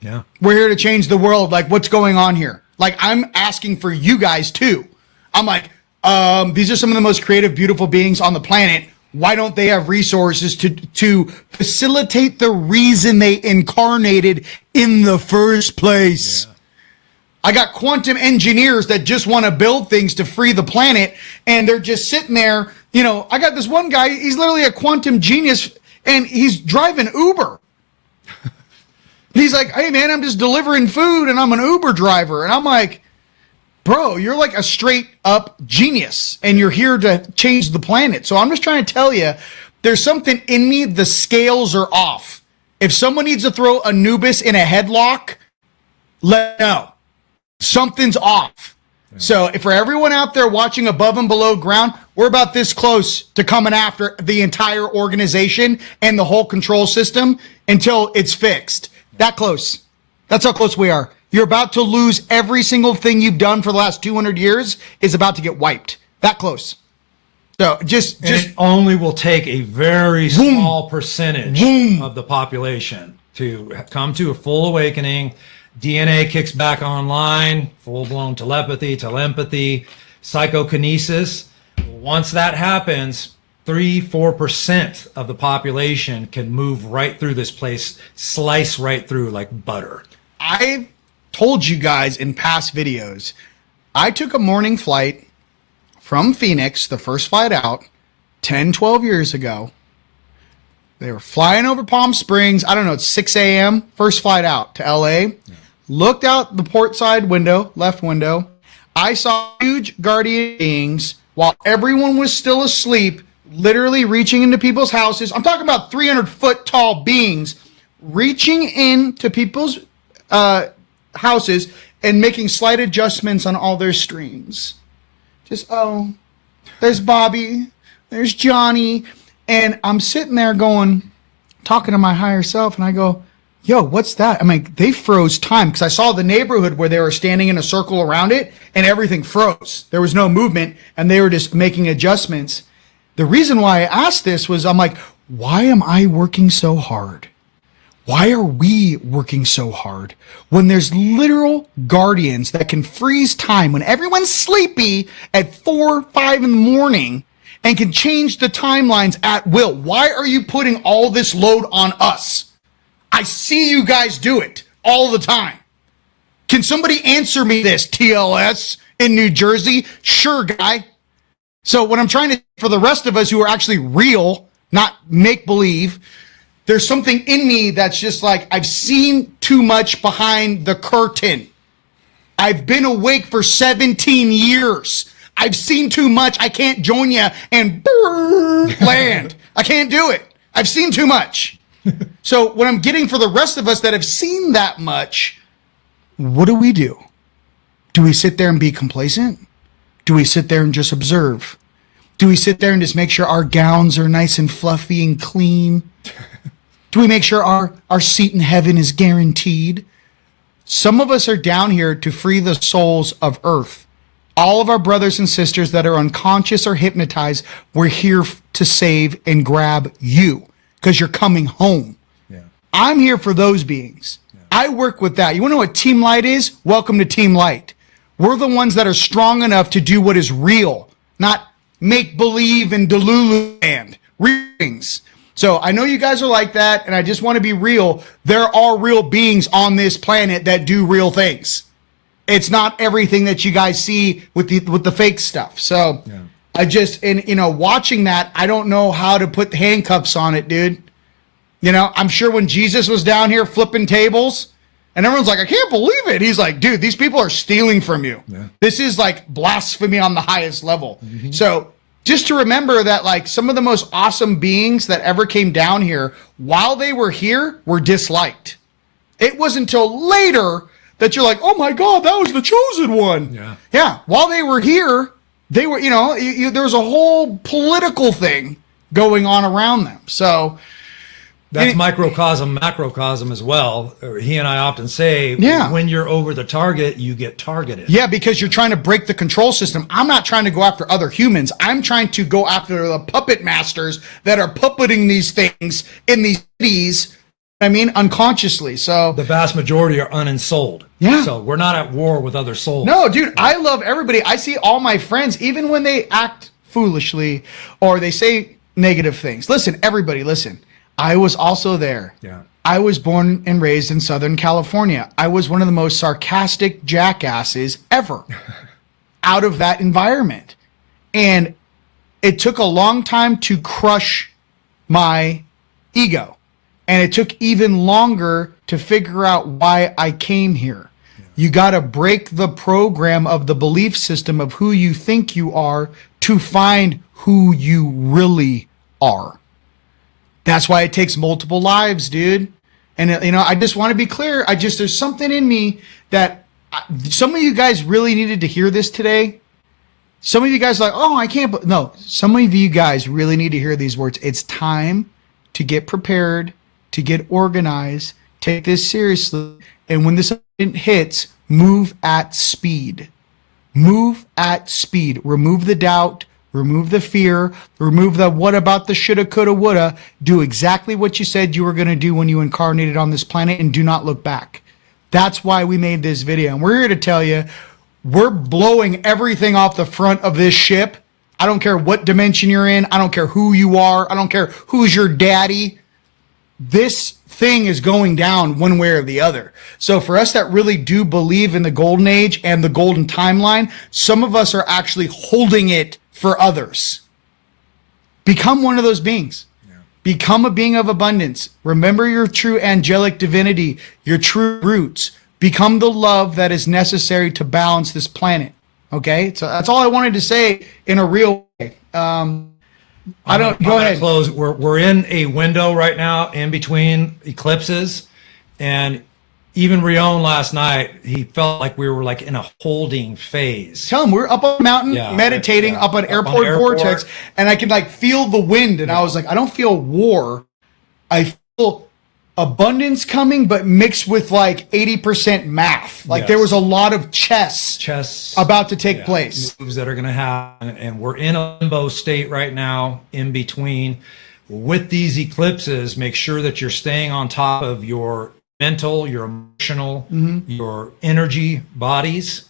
Yeah. We're here to change the world. Like, what's going on here? Like, I'm asking for you guys too. I'm like, these are some of the most creative, beautiful beings on the planet. Why don't they have resources to facilitate the reason they incarnated in the first place? Yeah. I got quantum engineers that just want to build things to free the planet, and they're just sitting there. You know, I got this one guy, he's literally a quantum genius, and he's driving Uber. He's like, hey, man, I'm just delivering food, and I'm an Uber driver. And I'm like, bro, you're like a straight up genius, and you're here to change the planet. So I'm just trying to tell you, there's something in me, the scales are off. If someone needs to throw Anubis in a headlock, let me know. Something's off. So for everyone out there watching above and below ground, we're about this close to coming after the entire organization and the whole control system until it's fixed. That close. That's how close we are. You're about to lose every single thing you've done for the last 200 years is about to get wiped. That close. So just it only will take a very small percentage of the population to come to a full awakening. DNA kicks back online, full-blown telepathy, psychokinesis. Once that happens, 3-4% of the population can move right through this place, slice right through like butter. I've told you guys in past videos, I took a morning flight from Phoenix, the first flight out, 10, 12 years ago. They were flying over Palm Springs. I don't know, it's 6 a.m. First flight out to LA. Yeah. Looked out the port side window, left window. I saw huge guardian beings while everyone was still asleep, literally reaching into people's houses. I'm talking about 300-foot tall beings reaching into people's houses and making slight adjustments on all their streams. Just, oh, there's Bobby, there's Johnny. And I'm sitting there going, talking to my higher self, and I go, yo, what's that? I mean, they froze time because I saw the neighborhood where they were standing in a circle around it and everything froze. There was no movement and they were just making adjustments. The reason why I asked this was I'm like, why am I working so hard? Why are we working so hard when there's literal guardians that can freeze time when everyone's sleepy at 4, 5 in the morning and can change the timelines at will? Why are you putting all this load on us? I see you guys do it all the time. Can somebody answer me this, TLS in New Jersey? Sure, guy. So what I'm trying to, for the rest of us who are actually real, not make-believe, there's something in me that's just like, I've seen too much behind the curtain. I've been awake for 17 years. I've seen too much. I can't join you and land. I can't do it. I've seen too much. So what I'm getting for the rest of us that have seen that much, what do? Do we sit there and be complacent? Do we sit there and just observe? Do we sit there and just make sure our gowns are nice and fluffy and clean? Do we make sure our seat in heaven is guaranteed? Some of us are down here to free the souls of earth. All of our brothers and sisters that are unconscious or hypnotized, we're here to save and grab you because you're coming home. Yeah. I'm here for those beings. Yeah. I work with that. You want to know what Team Light is? Welcome to Team Light. We're the ones that are strong enough to do what is real, not make-believe and Delulu land. Real things. So I know you guys are like that, and I just want to be real. There are real beings on this planet that do real things. It's not everything that you guys see with the fake stuff. So yeah. I just, and you know, watching that, I don't know how to put handcuffs on it, dude. You know, I'm sure when Jesus was down here flipping tables and everyone's like, I can't believe it. He's like, dude, these people are stealing from you. Yeah. This is like blasphemy on the highest level. Mm-hmm. So just to remember that like some of the most awesome beings that ever came down here, while they were here, were disliked. It wasn't until later that you're like, oh my God, that was the chosen one. Yeah. Yeah. While they were here, they were, you know, there was a whole political thing going on around them. So that's microcosm, macrocosm as well. He and I often say, yeah, when you're over the target, you get targeted. Yeah, because you're trying to break the control system. I'm not trying to go after other humans. I'm trying to go after the puppet masters that are puppeting these things in these cities, I mean, unconsciously. So the vast majority are unensouled. Yeah. So we're not at war with other souls. No, dude, I love everybody. I see all my friends, even when they act foolishly or they say negative things. Listen, everybody, listen. I was also there. Yeah. I was born and raised in Southern California. I was one of the most sarcastic jackasses ever out of that environment. And it took a long time to crush my ego. And it took even longer to figure out why I came here. Yeah. You got to break the program of the belief system of who you think you are to find who you really are. That's why it takes multiple lives, dude. And, you know, I just want to be clear. There's something in me that some of you guys really needed to hear this today. Some of you guys are like, oh, I can't. No, some of you guys really need to hear these words. It's time to get prepared, to get organized, take this seriously. And when this hits, move at speed. Move at speed. Remove the doubt. remove the fear, remove the what about the shoulda, coulda, woulda. Do exactly what you said you were going to do when you incarnated on this planet, and do not look back. That's why we made this video. And we're here to tell you, we're blowing everything off the front of this ship. I don't care what dimension you're in. I don't care who you are. I don't care who's your daddy. This thing is going down one way or the other. So for us that really do believe in the golden age and the golden timeline, some of us are actually holding it for others. Become one of those beings. Become a being of abundance. Remember your true angelic divinity, your true roots. Become the love that is necessary to balance this planet. Okay? So that's all I wanted to say in a real way. I don't go ahead. Close. We're in a window right now in between eclipses, and even Rion last night, he felt like we were like in a holding phase. Tell him we're up on a mountain meditating up on airport vortex, and I can like feel the wind, and I was like, I don't feel war. I feel abundance coming, but mixed with like 80% math. Like there was a lot of chess about to take place. Moves that are going to happen, and we're in a limbo state right now in between. With these eclipses, make sure that you're staying on top of your mental, your emotional, your energy bodies,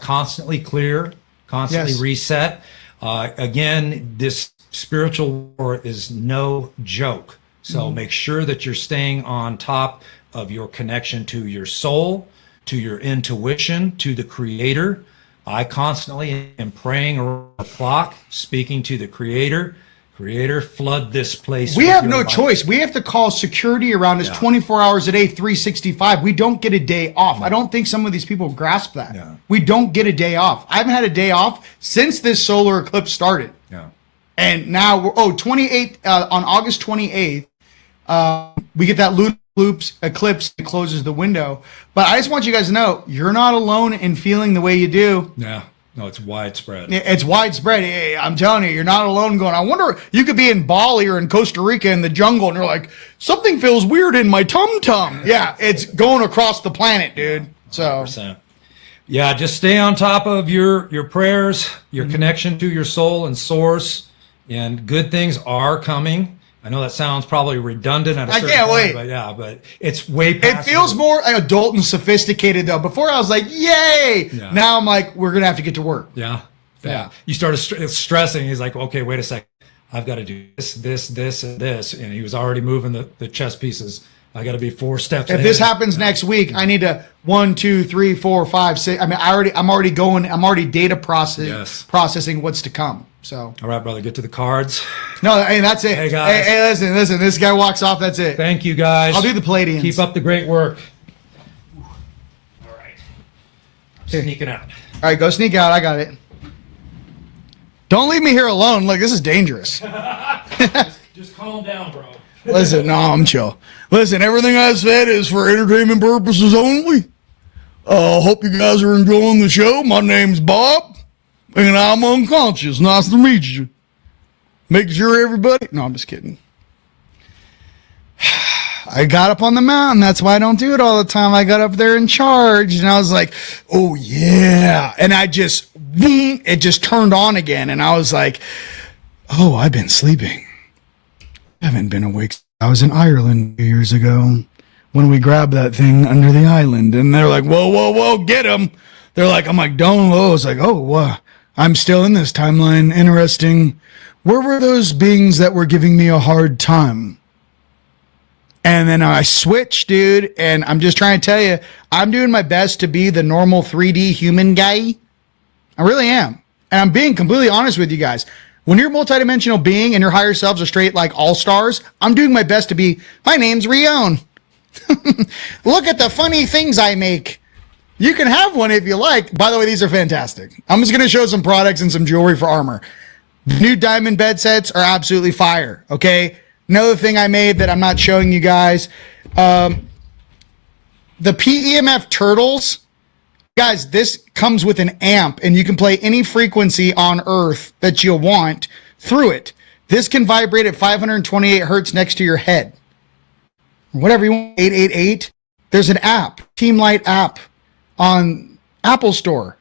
constantly clear, constantly reset. Again, this spiritual war is no joke. So make sure that you're staying on top of your connection to your soul, to your intuition, to the creator. I constantly am praying around the clock, speaking to the creator. Creator, flood this place. We have no choice. We have to call security around us 24 hours a day, 365. We don't get a day off. I don't think some of these people grasp that. We don't get a day off. I haven't had a day off since this solar eclipse started. And now we're, 28th, on August 28th, we get that lunar eclipse that closes the window. But I just want you guys to know, you're not alone in feeling the way you do. No, it's widespread. It's widespread. Hey, I'm telling you, you're not alone going, I wonder, you could be in Bali or in Costa Rica in the jungle, and you're like, something feels weird in my tum-tum. Yeah, it's going across the planet, dude. So 100%. Yeah, just stay on top of your prayers, your connection to your soul and source, and good things are coming. I know that sounds probably redundant at a certain point, but it's way past. It feels more adult and sophisticated though. Before I was like, yay! Now I'm like, we're gonna have to get to work. You started stressing. He's like, okay, wait a second. I've got to do this, and this. And he was already moving the chess pieces. I got to be 4 steps ahead. If this happens next week, I need to 1, 2, 3, 4, 5, 6. I mean, I'm already data processing what's to come. So, all right, brother, get to the cards. No, hey, that's it. Hey, guys. Hey, listen. This guy walks off. That's it. Thank you, guys. I'll do the Palladians. Keep up the great work. All right. Sneaking out. All right, go sneak out. I got it. Don't leave me here alone. Look, this is dangerous. Just calm down, bro. Listen, no, I'm chill. Listen, everything I said is for entertainment purposes only. Hope you guys are enjoying the show. My name's Bob, and I'm unconscious. Nice to meet you. Make sure everybody... No, I'm just kidding. I got up on the mountain. That's why I don't do it all the time. I got up there in charge, and I was like, oh, yeah. And I just... Boom, it just turned on again, and I was like, oh, I've been sleeping. I haven't been awake. I was in Ireland years ago when we grabbed that thing under the island, and they're like, whoa, get him. They're like, I'm like, don't. Oh, it's like, oh, I'm still in this timeline. Interesting. Where were those beings that were giving me a hard time? And then I switched, dude, and I'm just trying to tell you, I'm doing my best to be the normal 3D human guy. I really am. And I'm being completely honest with you guys. When you're a multidimensional being and your higher selves are straight like all-stars, I'm doing my best to be, my name's Rion. Look at the funny things I make. You can have one if you like. By the way, these are fantastic. I'm just going to show some products and some jewelry for armor. New diamond bed sets are absolutely fire, okay? Another thing I made that I'm not showing you guys, the PEMF turtles. Guys, this comes with an amp, and you can play any frequency on Earth that you want through it. This can vibrate at 528 hertz next to your head. Whatever you want, 888. There's an app, Team Light app on Apple Store.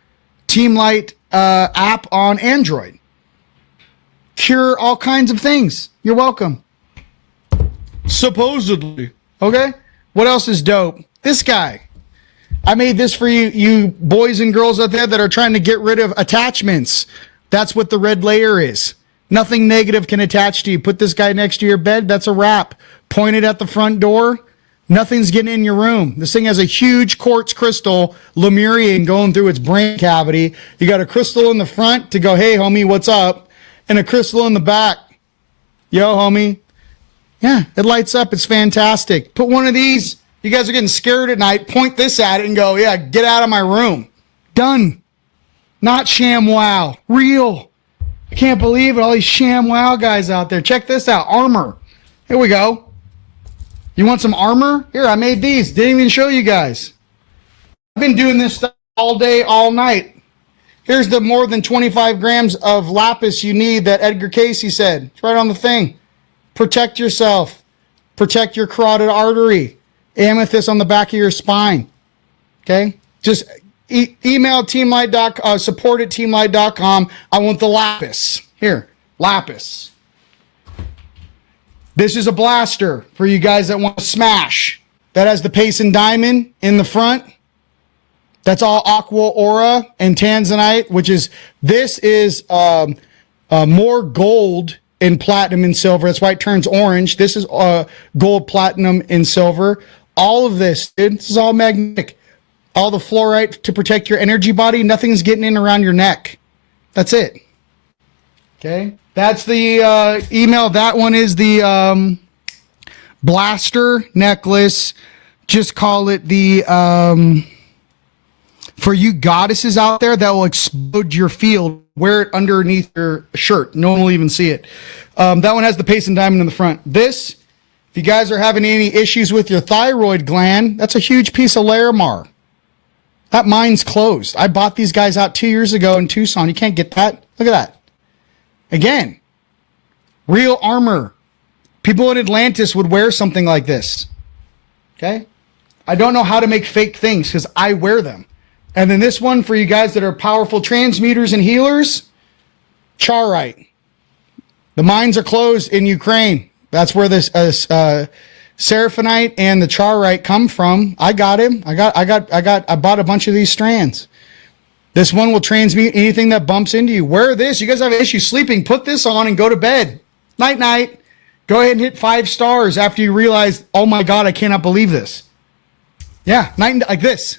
Team Light app on Android. cure all kinds of things. You're welcome. Supposedly. Okay? What else is dope? This guy. I made this for you boys and girls out there that are trying to get rid of attachments. That's what the red layer is. Nothing negative can attach to you. Put this guy next to your bed. That's a wrap. Point it at the front door. Nothing's getting in your room. This thing has a huge quartz crystal, Lemurian, going through its brain cavity. You got a crystal in the front to go, hey, homie, what's up? And a crystal in the back. Yo, homie. Yeah, it lights up. It's fantastic. Put one of these. You guys are getting scared at night. Point this at it and go, yeah, get out of my room. Done. Not sham wow. Real. I can't believe it. All these sham wow guys out there. Check this out. Armor. Here we go. You want some armor? Here, I made these. Didn't even show you guys. I've been doing this stuff all day, all night. Here's the more than 25 grams of lapis you need that Edgar Casey said. It's right on the thing. Protect yourself. Protect your carotid artery. Amethyst on the back of your spine. Okay? Just email teamlight.com, support at teamlight.com. I want the lapis. Here, lapis. This is a blaster for you guys that want to smash. That has the Payson diamond in the front. That's all aqua aura and tanzanite, which is, this is more gold in platinum and silver. That's why it turns orange. This is gold, platinum, and silver. All of this, dude, this is all magnetic. All the fluorite to protect your energy body. Nothing's getting in around your neck. That's it. Okay. That's the email. That one is the blaster necklace. Just call it the, for you goddesses out there that will explode your field, wear it underneath your shirt. No one will even see it. That one has the Payson diamond in the front. This, if you guys are having any issues with your thyroid gland, that's a huge piece of Larimar. That mine's closed. I bought these guys out 2 years ago in Tucson. You can't get that. Look at that. Again, real armor. People in Atlantis would wear something like this. Okay? I don't know how to make fake things because I wear them. And then this one for you guys that are powerful transmuters and healers, Charite. The mines are closed in Ukraine. That's where this Seraphinite and the Charite come from. I got him. I bought a bunch of these strands. This one will transmute anything that bumps into you. Wear this. You guys have an issue sleeping. Put this on and go to bed. Night, night. Go ahead and hit 5 stars after you realize, oh my God, I cannot believe this. Yeah, night like this.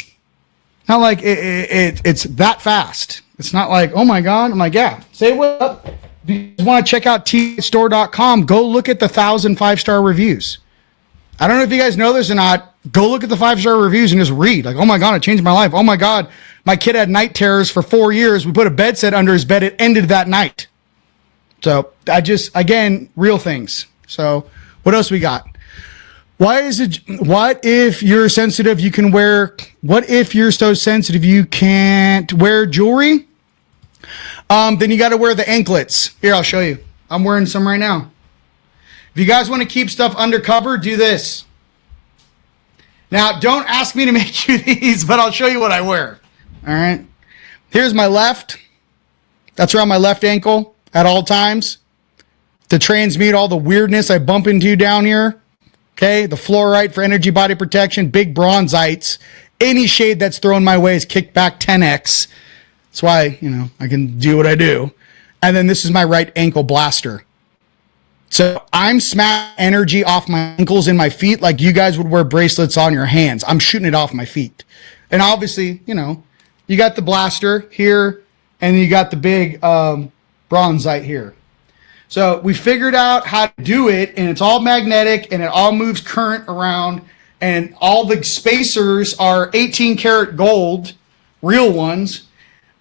Not like it's that fast. It's not like, oh my God. I'm like, yeah, say what up. If you want to check out tstore.com, go look at the 1,000 5-star reviews. I don't know if you guys know this or not. Go look at the 5-star reviews and just read. Like, oh my God, it changed my life. Oh my God, my kid had night terrors for 4 years. We put a bed set under his bed. It ended that night. So I just, again, real things. So what else we got? What if you're sensitive, you can wear, what if you're so sensitive you can't wear jewelry? Then you got to wear the anklets. Here, I'll show you. I'm wearing some right now. If you guys want to keep stuff undercover, do this. Now, don't ask me to make you these, but I'll show you what I wear. All right. Here's my left. That's around my left ankle at all times to transmute all the weirdness I bump into down here. Okay. The fluorite for energy body protection, big bronzites. Any shade that's thrown my way is kicked back 10x. That's why, I can do what I do. And then this is my right ankle blaster. So I'm smashing energy off my ankles and my feet like you guys would wear bracelets on your hands. I'm shooting it off my feet. And obviously, you got the blaster here and you got the big bronzite here. So we figured out how to do it, and it's all magnetic and it all moves current around, and all the spacers are 18 karat gold, real ones,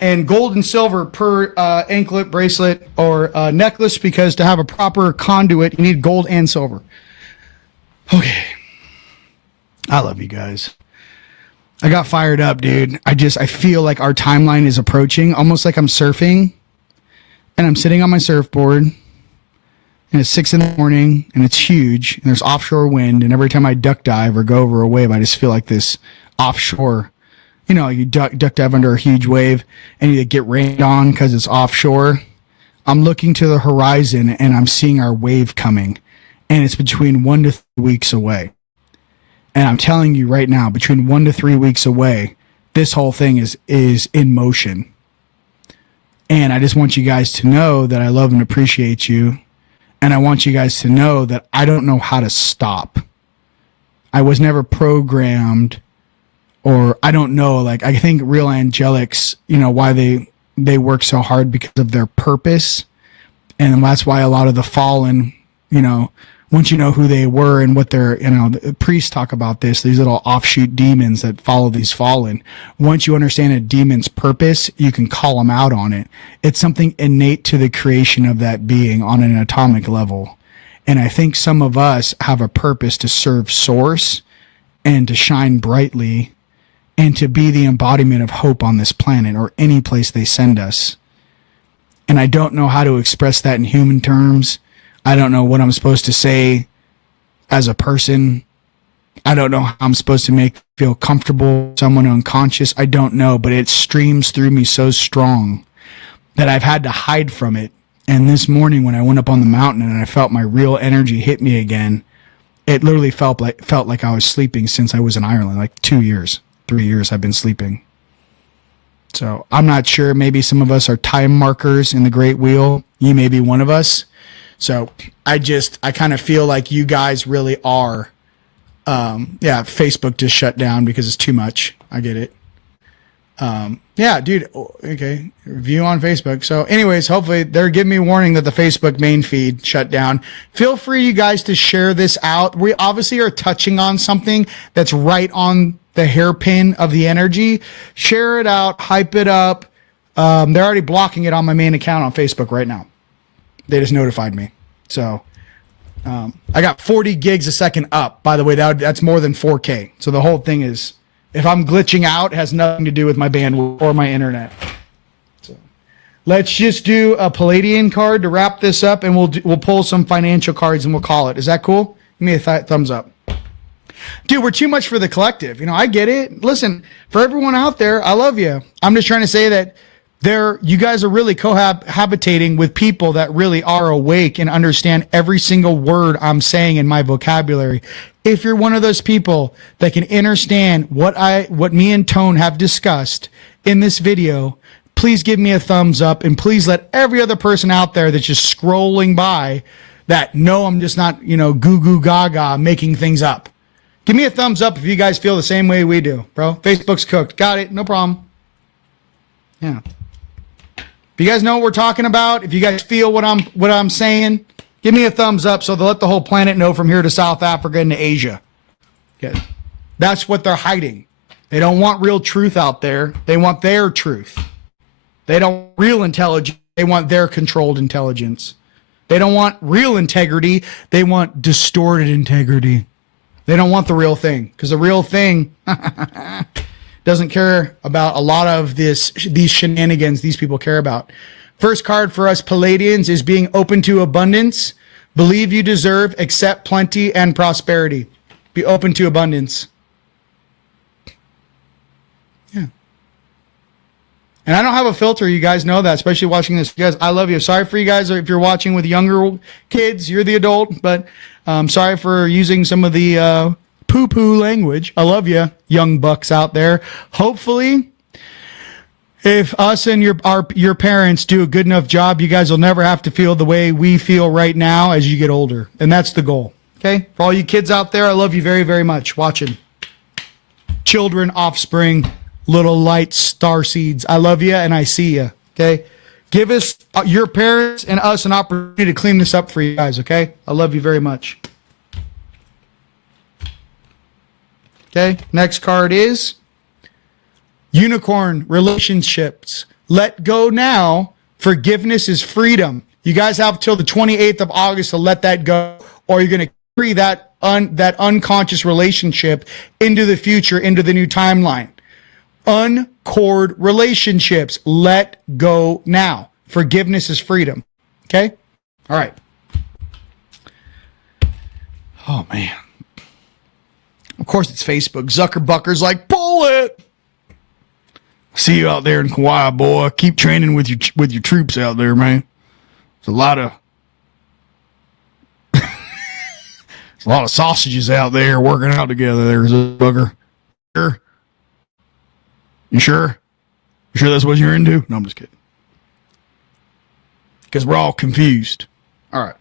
and gold and silver per anklet, bracelet, or necklace, because to have a proper conduit, you need gold and silver. Okay. I love you guys. I got fired up, dude. I feel like our timeline is approaching, almost like I'm surfing, and I'm sitting on my surfboard, and it's 6 a.m, and it's huge, and there's offshore wind, and every time I duck dive or go over a wave, I just feel like this offshore. You duck dive under a huge wave and you get rained on because it's offshore. I'm looking to the horizon and I'm seeing our wave coming, and it's between 1 to 3 weeks away. And I'm telling you right now, between 1 to 3 weeks away, this whole thing is in motion. And I just want you guys to know that I love and appreciate you. And I want you guys to know that I don't know how to stop. I was never programmed, or I don't know, like, I think real angelics, you know, why they work so hard because of their purpose. And that's why a lot of the fallen, you know, once you know who they were and what they're, you know, the priests talk about this, these little offshoot demons that follow these fallen. Once you understand a demon's purpose, you can call them out on it. It's something innate to the creation of that being on an atomic level. And I think some of us have a purpose to serve source and to shine brightly and to be the embodiment of hope on this planet or any place they send us. And I don't know how to express that in human terms. I don't know what I'm supposed to say as a person. I don't know how I'm supposed to make feel comfortable, someone unconscious. I don't know, but it streams through me so strong that I've had to hide from it. And this morning when I went up on the mountain and I felt my real energy hit me again, it literally felt like I was sleeping since I was in Ireland, like 2 years, 3 years I've been sleeping. So I'm not sure. Maybe some of us are time markers in the Great Wheel. You may be one of us. So I kind of feel like you guys really are. Facebook just shut down because it's too much. I get it. Yeah, dude. Okay. Review on Facebook. So anyways, hopefully they're giving me warning that the Facebook main feed shut down. Feel free, you guys, to share this out. We obviously are touching on something that's right on the hairpin of the energy. Share it out, hype it up. They're already blocking it on my main account on Facebook right now. They just notified me. So I got 40 gigs a second up. By the way, that's more than 4K. So the whole thing is, if I'm glitching out, it has nothing to do with my bandwidth or my internet. So let's just do a Palladian card to wrap this up, and we'll pull some financial cards and we'll call it. Is that cool? Give me a thumbs up. Dude, we're too much for the collective. You know, I get it. Listen, for everyone out there, I love you. I'm just trying to say that you guys are really cohabitating with people that really are awake and understand every single word I'm saying in my vocabulary. If you're one of those people that can understand what me and Tone have discussed in this video, please give me a thumbs up, and please let every other person out there that's just scrolling by that know I'm just not, goo goo gaga making things up. Give me a thumbs up if you guys feel the same way we do, bro. Facebook's cooked. Got it. No problem. Yeah. If you guys know what we're talking about, if you guys feel what I'm saying, give me a thumbs up so they'll let the whole planet know from here to South Africa and to Asia. Good. That's what they're hiding. They don't want real truth out there. They want their truth. They don't want real intelligence. They want their controlled intelligence. They don't want real integrity. They want distorted integrity. They don't want the real thing, because the real thing doesn't care about a lot of these shenanigans these people care about. First card for us Palladians is being open to abundance. Believe you deserve, accept plenty and prosperity. Be open to abundance. Yeah. And I don't have a filter. You guys know that, especially watching this. You guys, I love you. Sorry for you guys if you're watching with younger kids. You're the adult, but sorry for using some of the poo-poo language. I love you, young bucks out there. Hopefully, if us and your parents do a good enough job, you guys will never have to feel the way we feel right now as you get older. And that's the goal. Okay? For all you kids out there, I love you very, very much. Watching. Children, offspring, little light star seeds. I love you and I see you. Okay? Give us, your parents and us, an opportunity to clean this up for you guys. Okay? I love you very much. Okay? Next card is Unicorn, relationships. Let go now. Forgiveness is freedom. You guys have till the 28th of August to let that go, or you're going to carry that unconscious relationship into the future, into the new timeline. Uncord relationships. Let go now. Forgiveness is freedom. Okay? All right. Oh, man. Of course it's Facebook. Zuckerbucker's like, pull it. See you out there in Kauai, boy. Keep training with your troops out there, man. a lot of sausages out there working out together. There's a bugger. Sure. You sure? You sure that's what you're into? No, I'm just kidding. Because we're all confused. All right.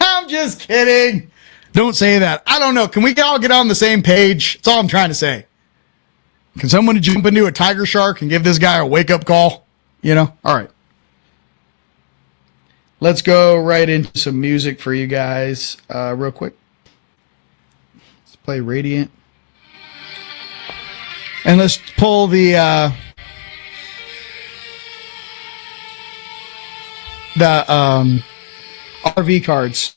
I'm just kidding. Don't say that. I don't know. Can we all get on the same page? That's all I'm trying to say. Can someone jump into a tiger shark and give this guy a wake-up call? You know? All right. Let's go right into some music for you guys real quick. Let's play Radiant. And let's pull the RV cards.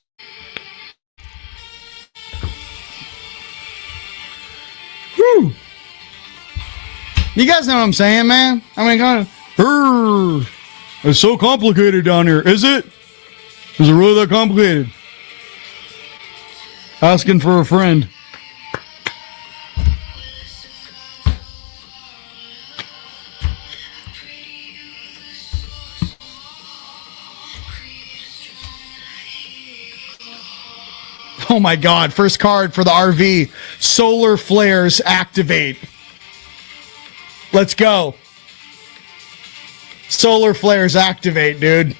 Whew. You guys know what I'm saying, man? I mean, kind of. It's so complicated down here. Is it? Is it really that complicated? Asking for a friend. Oh my God, first card for the RV. Solar flares activate. Let's go. Solar flares activate, dude.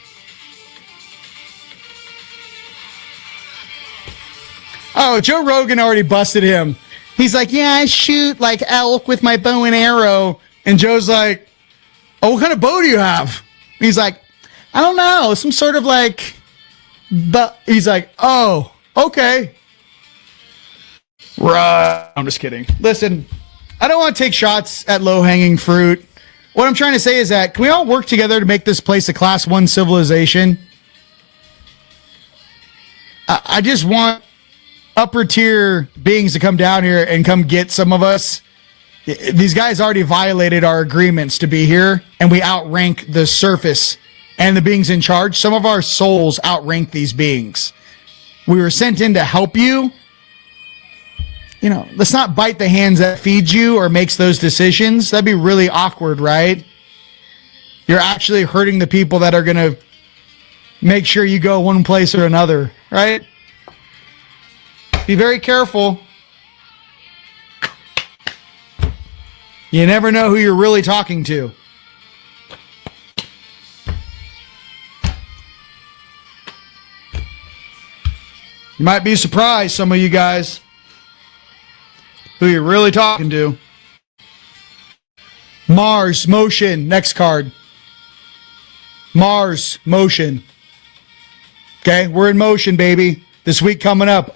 Oh, Joe Rogan already busted him. He's like, yeah, I shoot like elk with my bow and arrow. And Joe's like, oh, what kind of bow do you have? He's like, I don't know. Some sort of like, but he's like, oh, okay. Right. I'm just kidding. Listen, I don't want to take shots at low-hanging fruit. What I'm trying to say is that can we all work together to make this place a class 1 civilization? I just want upper tier beings to come down here and come get some of us. These guys already violated our agreements to be here, and we outrank the surface and the beings in charge. Some of our souls outrank these beings. We were sent in to help you. You know, let's not bite the hands that feed you or makes those decisions. That'd be really awkward, right? You're actually hurting the people that are going to make sure you go one place or another, right? Be very careful. You never know who you're really talking to. You might be surprised, some of you guys, who you're really talking to. Mars, motion, next card. Mars, motion. Okay, we're in motion, baby. This week coming up,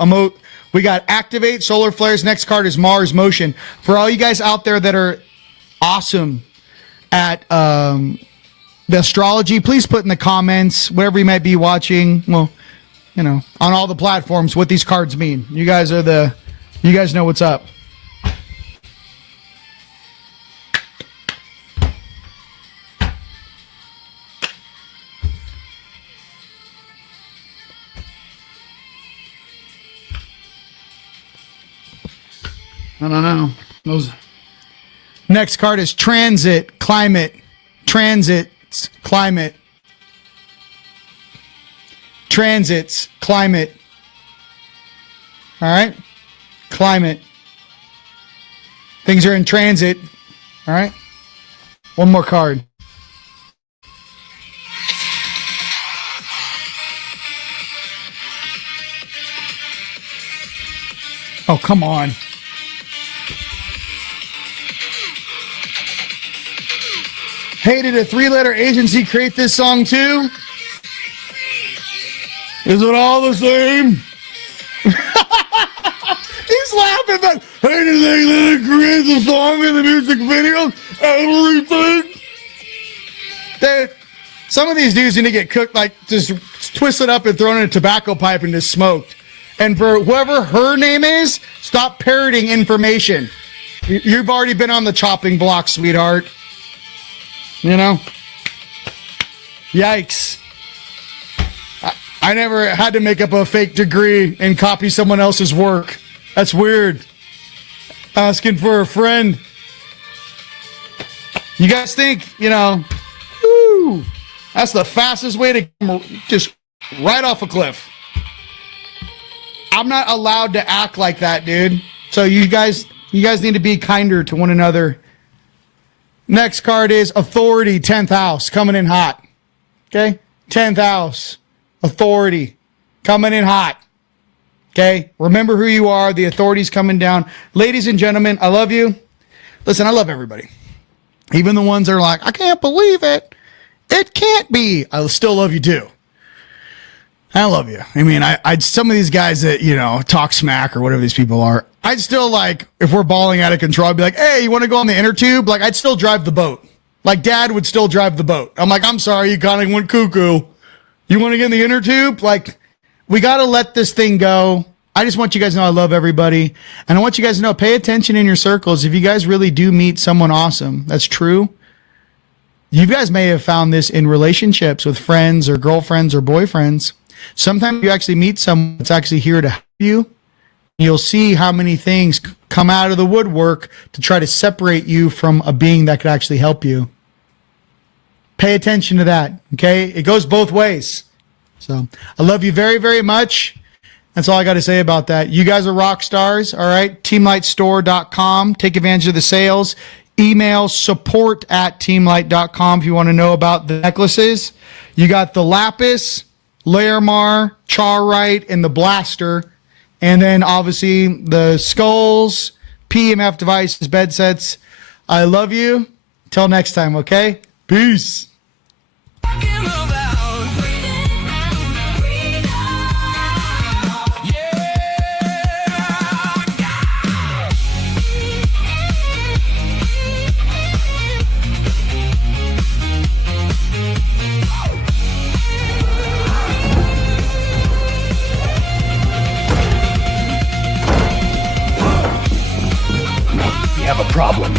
we got activate, solar flares. Next card is Mars, motion. For all you guys out there that are awesome at the astrology, please put in the comments, wherever you might be watching, well, you know, on all the platforms, what these cards mean. You guys know what's up. I don't know. Those. Next card is transit, climate. Transits, climate. Transits, climate. All right? Climate. Things are in transit. All right? One more card. Oh, come on. Hey, did a 3-letter agency create this song too? Is it all the same? He's laughing, but hey, did they create the song and the music video? Everything? Some of these dudes need to get cooked, like just twisted up and thrown in a tobacco pipe and just smoked. And for whoever her name is, stop parroting information. You've already been on the chopping block, sweetheart. You know? Yikes. I never had to make up a fake degree and copy someone else's work. That's weird. Asking for a friend. You guys think, you know, whoo, That's the fastest way to come just right off a cliff. I'm not allowed to act like that, dude. So you guys need to be kinder to one another. Next card is Authority, 10th house, coming in hot. Okay? 10th house, Authority, coming in hot. Okay? Remember who you are. The authority's coming down. Ladies and gentlemen, I love you. Listen, I love everybody. Even the ones that are like, I can't believe it. It can't be. I still love you too. I love you. I mean, I some of these guys that, you know, talk smack or whatever these people are, I'd still like, if we're balling out of control, I'd be like, hey, you want to go on the inner tube? Like, I'd still drive the boat. Like, Dad would still drive the boat. I'm like, I'm sorry, you kind of went cuckoo. You want to get in the inner tube? Like, we got to let this thing go. I just want you guys to know I love everybody. And I want you guys to know, pay attention in your circles. If you guys really do meet someone awesome, that's true. You guys may have found this in relationships with friends or girlfriends or boyfriends. Sometimes you actually meet someone that's actually here to help you. You'll see how many things come out of the woodwork to try to separate you from a being that could actually help you. Pay attention to that, okay? It goes both ways. So I love you very, very much. That's all I got to say about that. You guys are rock stars, all right? teamlightstore.com. Take advantage of the sales. Email support@teamlight.com if you want to know about the necklaces. You got the lapis, Laramar, Charite, and the blaster. And then obviously the skulls, PMF devices, bed sets. I love you. Till next time, okay? Peace. We have a problem.